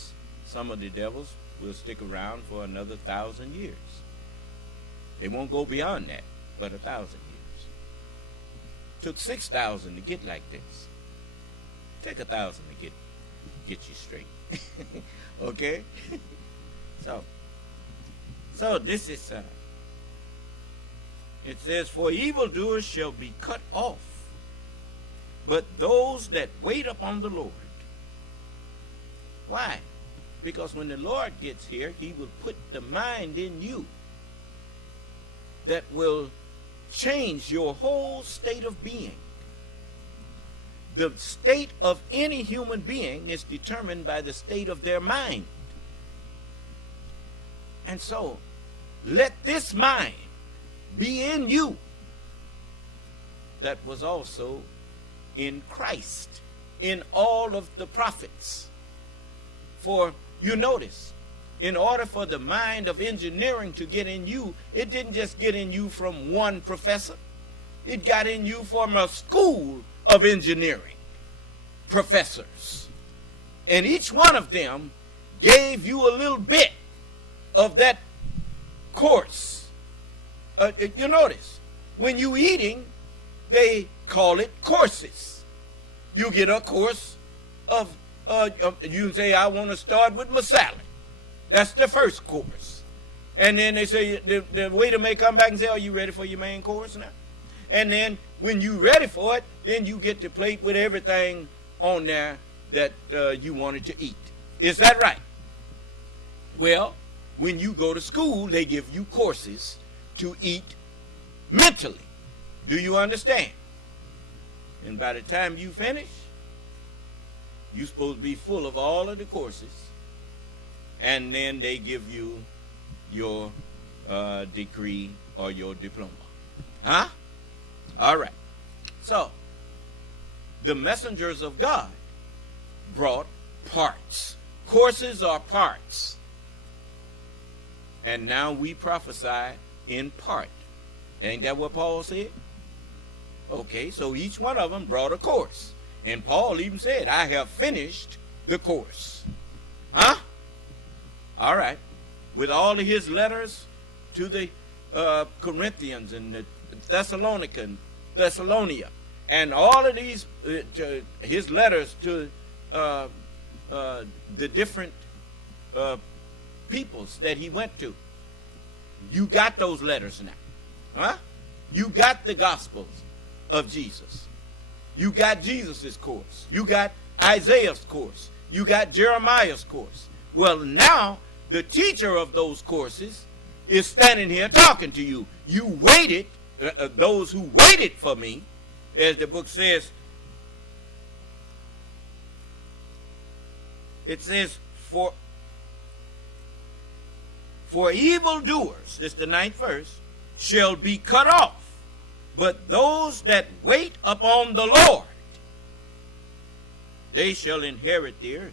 some of the devils will stick around for another 1,000 years. They won't go beyond that, but 1,000 years. Took 6,000 to get like this. Take 1,000 to get you straight. Okay? So this is it says, for evildoers shall be cut off, but those that wait upon the Lord. Why? Because when the Lord gets here, he will put the mind in you that will change your whole state of being. The state of any human being is determined by the state of their mind. And so, let this mind be in you that was also in Christ, in all of the prophets. For you notice, in order for the mind of engineering to get in you, it didn't just get in you from one professor. It got in you from a school of engineering professors. And each one of them gave you a little bit of that course. You notice, when you eating, they call it courses. You get a course of, you can say, I want to start with my salad. That's the first course. And then they say, the waiter may come back and say, are you ready for your main course now? And then when you're ready for it, then you get the plate with everything on there that you wanted to eat. Is that right? Well, when you go to school, they give you courses to eat mentally. Do you understand? And by the time you finish, you're supposed to be full of all of the courses. And then they give you your degree or your diploma. Huh? All right. So, the messengers of God brought parts. Courses are parts. And now we prophesy in part. Ain't that what Paul said? Okay, so each one of them brought a course. And Paul even said, I have finished the course. Huh? All right. With all of his letters to the Corinthians and the Thessalonica, and all of these, his letters to the different peoples that he went to. You got those letters now. Huh? You got the Gospels of Jesus. You got Jesus' course. You got Isaiah's course. You got Jeremiah's course. Well, now the teacher of those courses is standing here talking to you. You waited, those who waited for me, as the book says, it says, for evildoers, this is the 9th verse, shall be cut off, but those that wait upon the Lord, they shall inherit the earth.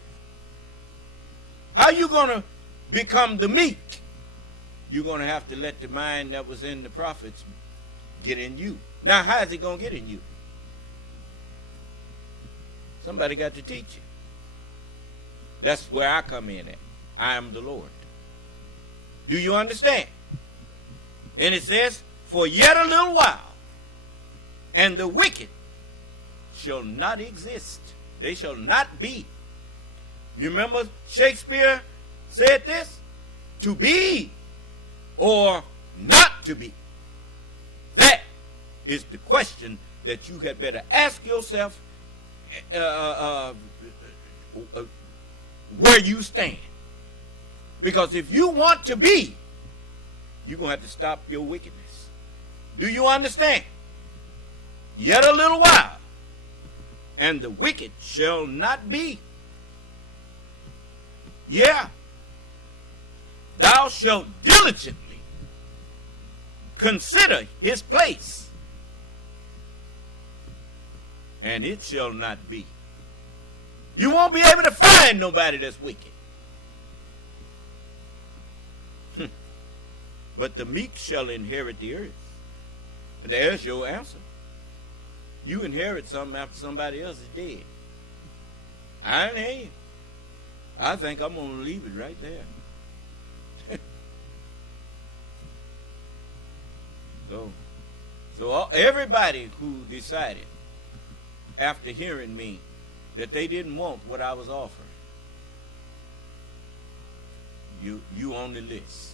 How you going to become the meek? You're going to have to let the mind that was in the prophets get in you. Now, how is it going to get in you? Somebody got to teach you. That's where I come in at. I am the Lord. Do you understand? And it says, for yet a little while, and the wicked shall not exist. They shall not be. You remember Shakespeare said this? To be or not to be. That is the question that you had better ask yourself where you stand. Because if you want to be, you're going to have to stop your wickedness. Do you understand? Yet a little while, and the wicked shall not be. Yeah. Thou shalt diligently consider his place, and it shall not be. You won't be able to find nobody that's wicked. But the meek shall inherit the earth. And there's your answer. You inherit something after somebody else is dead. I ain't hear you. I think I'm going to leave it right there. So everybody who decided after hearing me that they didn't want what I was offering, you on the list.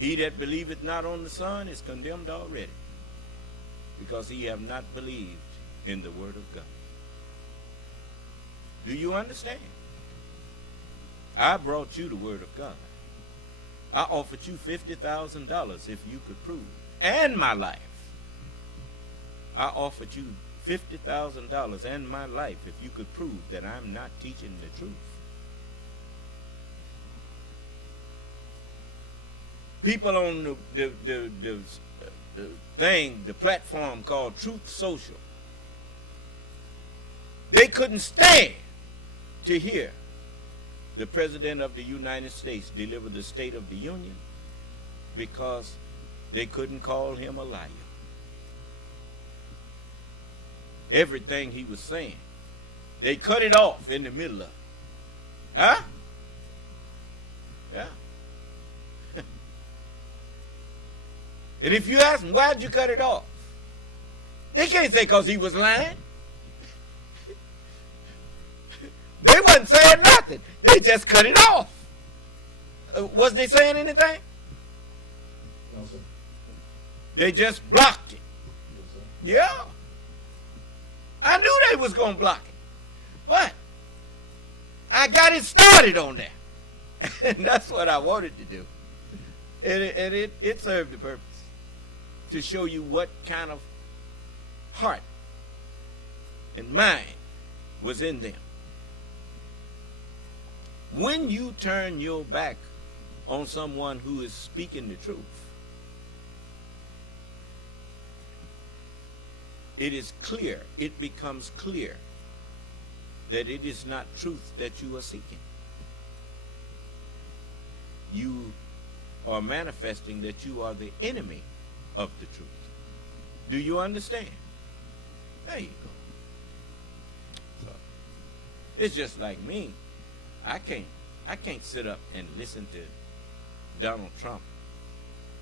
He that believeth not on the Son is condemned already, because he have not believed in the word of God. Do you understand? I brought you the word of God. I offered you $50,000 if you could prove, and my life. I offered you $50,000 and my life if you could prove that I'm not teaching the truth. People on the thing, the platform called Truth Social, they couldn't stand to hear the President of the United States deliver the State of the Union because they couldn't call him a liar. Everything he was saying, they cut it off in the middle of it. Huh? Yeah. And if you ask them, why'd you cut it off? They can't say because he was lying. They wasn't saying nothing. They just cut it off. Was they saying anything? No, sir. They just blocked it. Yes, sir. Yeah. I knew they was going to block it. But I got it started on that. And that's what I wanted to do. And it served the purpose to show you what kind of heart and mind was in them. When you turn your back on someone who is speaking the truth, it is clear, it becomes clear that it is not truth that you are seeking. You are manifesting that you are the enemy of the truth. Do you understand? There you go. So, it's just like me. I can't sit up and listen to Donald Trump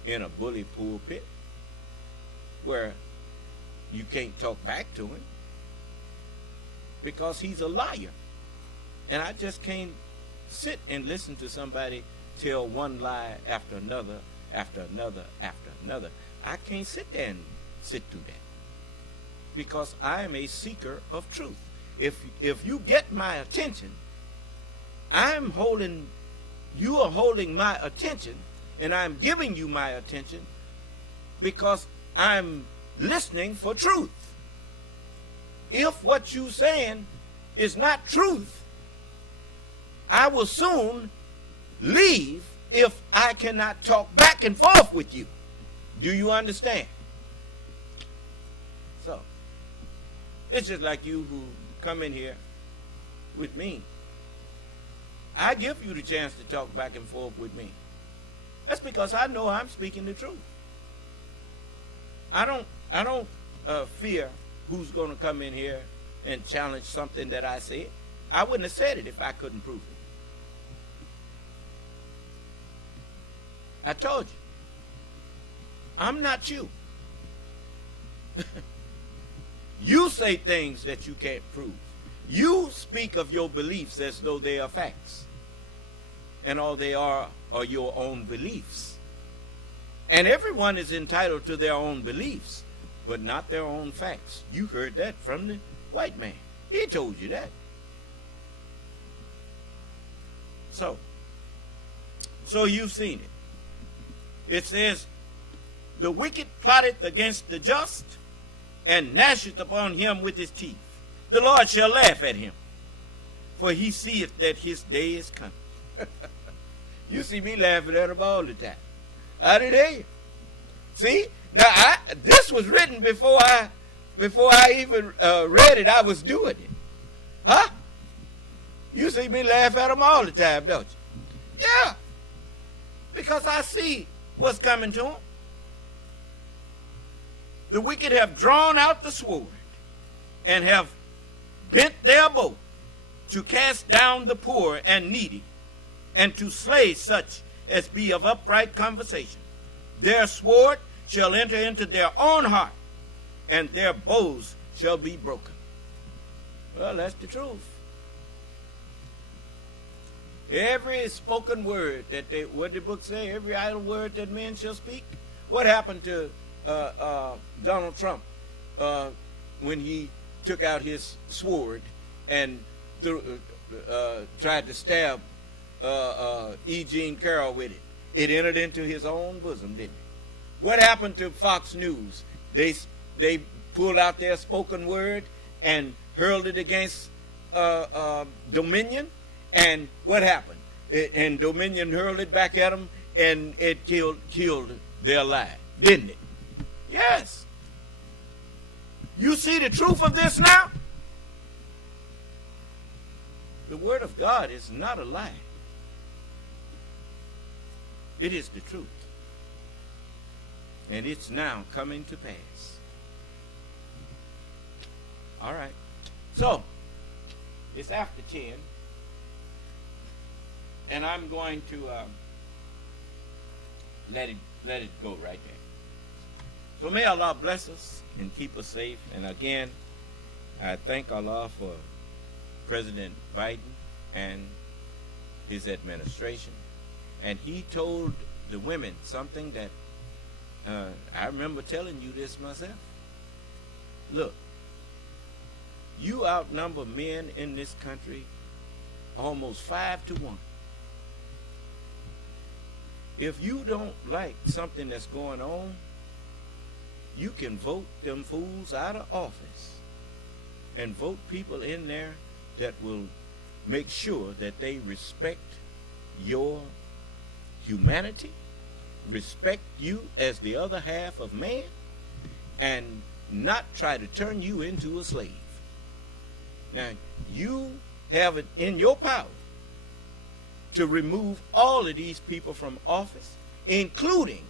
in a bully pulpit where you can't talk back to him because he's a liar. And I just can't sit and listen to somebody tell one lie after another, after another, after another. I can't sit there and sit through that because I am a seeker of truth. If you get my attention, you are holding my attention, and I'm giving you my attention because I'm listening for truth. If what you're saying is not truth, I will soon leave if I cannot talk back and forth with you. Do you understand? So, it's just like you who come in here with me. I give you the chance to talk back and forth with me. That's because I know I'm speaking the truth. I don't fear who's going to come in here and challenge something that I said. I wouldn't have said it if I couldn't prove it. I told you. I'm not you. You say things that you can't prove. You speak of your beliefs as though they are facts. And all they are your own beliefs. And everyone is entitled to their own beliefs, but not their own facts. You heard that from the white man. He told you that. So you've seen it. It says, the wicked plotteth against the just, and gnasheth upon him with his teeth. The Lord shall laugh at him. for he seeth that his day is coming. You see me laughing at him all the time. I did hear you. See? Now, this was written before I even read it. I was doing it. Huh? You see me laugh at him all the time, don't you? Yeah. Because I see what's coming to him. The wicked have drawn out the sword and have bent their bow to cast down the poor and needy, and to slay such as be of upright conversation. Their sword shall enter into their own heart, and their bows shall be broken. Well, that's the truth. Every spoken word that what did the book say? Every idle word that men shall speak. What happened to Donald Trump when he took out his sword and tried to stab E. Jean Carroll with it? It entered into his own bosom, didn't it? What happened to Fox News? They pulled out their spoken word and hurled it against Dominion. And what happened? And Dominion hurled it back at them, and it killed their lie, didn't it? Yes. You see the truth of this now? The word of God is not a lie. It is the truth. And it's now coming to pass. All right. So, it's after 10. And I'm going to let it go right there. So may Allah bless us and keep us safe. And again, I thank Allah for President Biden and his administration. And he told the women something that I remember telling you this myself. Look, you outnumber men in this country almost 5 to 1. If you don't like something that's going on, you can vote them fools out of office and vote people in there that will make sure that they respect your humanity, respect you as the other half of man, and not try to turn you into a slave. Now, you have it in your power to remove all of these people from office, including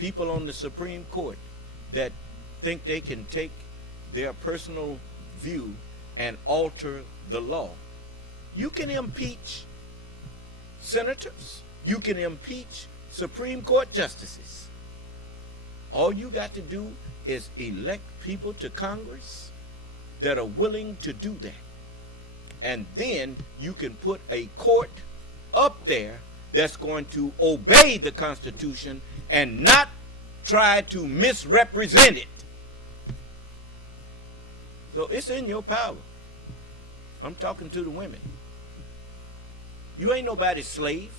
people on the Supreme Court that think they can take their personal view and alter the law. You can impeach senators. You can impeach Supreme Court justices. All you got to do is elect people to Congress that are willing to do that. And then you can put a court up there that's going to obey the Constitution and not try to misrepresent it. So it's in your power. I'm talking to the women. You ain't nobody's slave.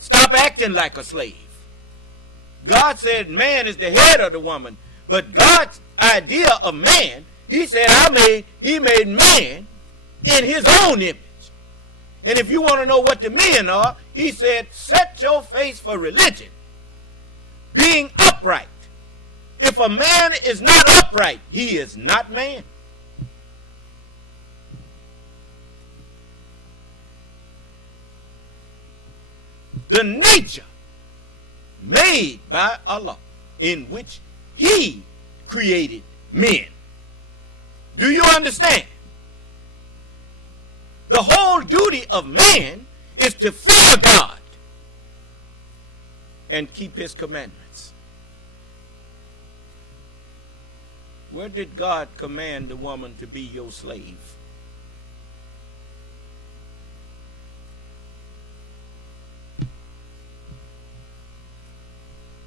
Stop acting like a slave. God said man is the head of the woman, but God's idea of man, he said he made man in his own image. And if you want to know what the men are, he said, set your face for religion, being upright. If a man is not upright, he is not man. The nature made by Allah, in which he created men. Do you understand? The whole duty of man is to fear God and keep his commandments. Where did God command the woman to be your slave?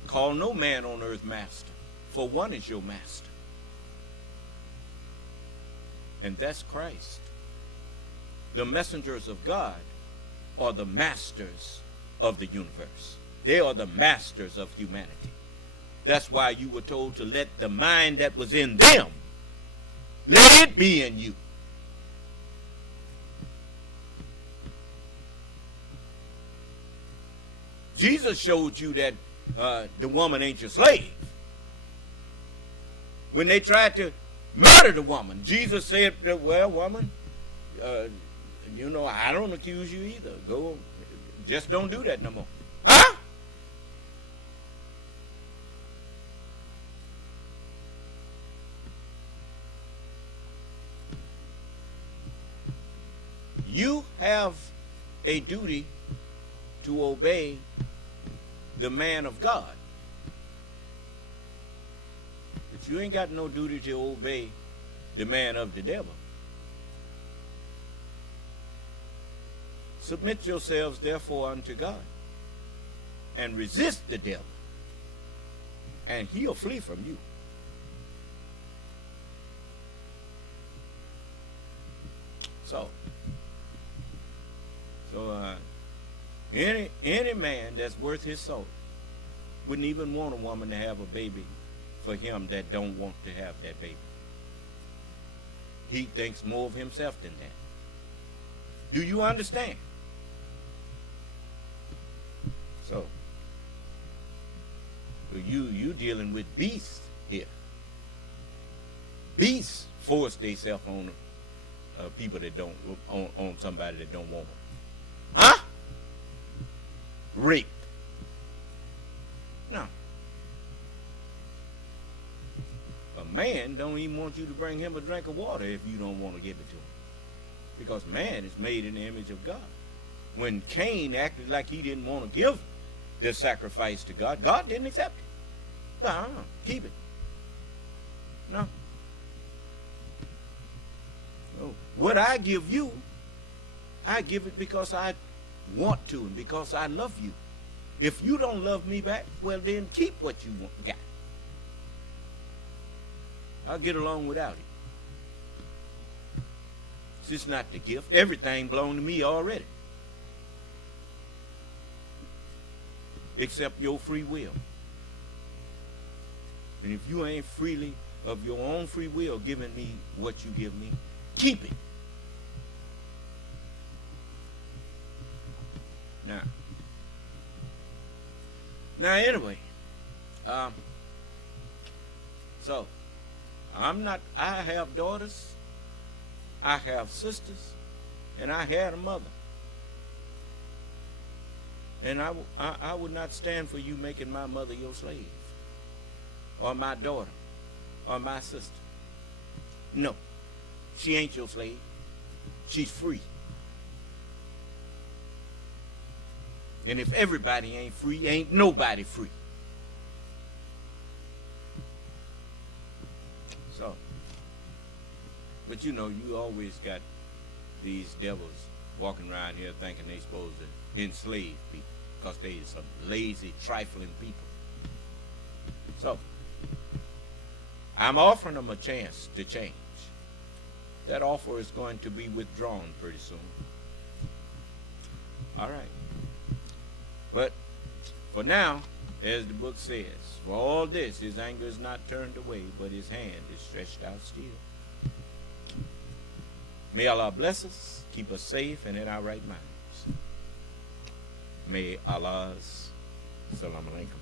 Call no man on earth master, for one is your master, and that's Christ. The messengers of God are the masters of the universe. They are the masters of humanity. That's why you were told to let the mind that was in them, let it be in you. Jesus showed you that the woman ain't your slave. When they tried to murder the woman, Jesus said, well, woman, I don't accuse you either. Go, just don't do that no more. Huh? You have a duty to obey the man of God. But you ain't got no duty to obey the man of the devil. Submit yourselves therefore unto God, and resist the devil, and he'll flee from you. So any man that's worth his salt wouldn't even want a woman to have a baby for him that don't want to have that baby. He thinks more of himself than that. Do you understand? So you dealing with beasts here. Beasts force themselves on people that don't on somebody that don't want them. Huh? Rape. No. A man don't even want you to bring him a drink of water if you don't want to give it to him. Because man is made in the image of God. When Cain acted like he didn't want to give the sacrifice to God, God didn't accept it. No, keep it. No. No. What I give you, I give it because I want to and because I love you. If you don't love me back, well then keep what you got. I'll get along without it. It's not the gift. Everything belongs to me already. Except your free will. And if you ain't freely of your own free will giving me what you give me, keep it. Now anyway, so I have daughters, I have sisters, and I had a mother. And I would not stand for you making my mother your slave, or my daughter, or my sister. No, she ain't your slave. She's free. And if everybody ain't free, ain't nobody free. So, but you always got these devils walking around here thinking they supposed to enslave people because they some lazy, trifling people. So, I'm offering them a chance to change. That offer is going to be withdrawn pretty soon. All right. But for now, as the book says, for all this, his anger is not turned away, but his hand is stretched out still. May Allah bless us, keep us safe and in our right minds. May Allah's Salam Alaikum.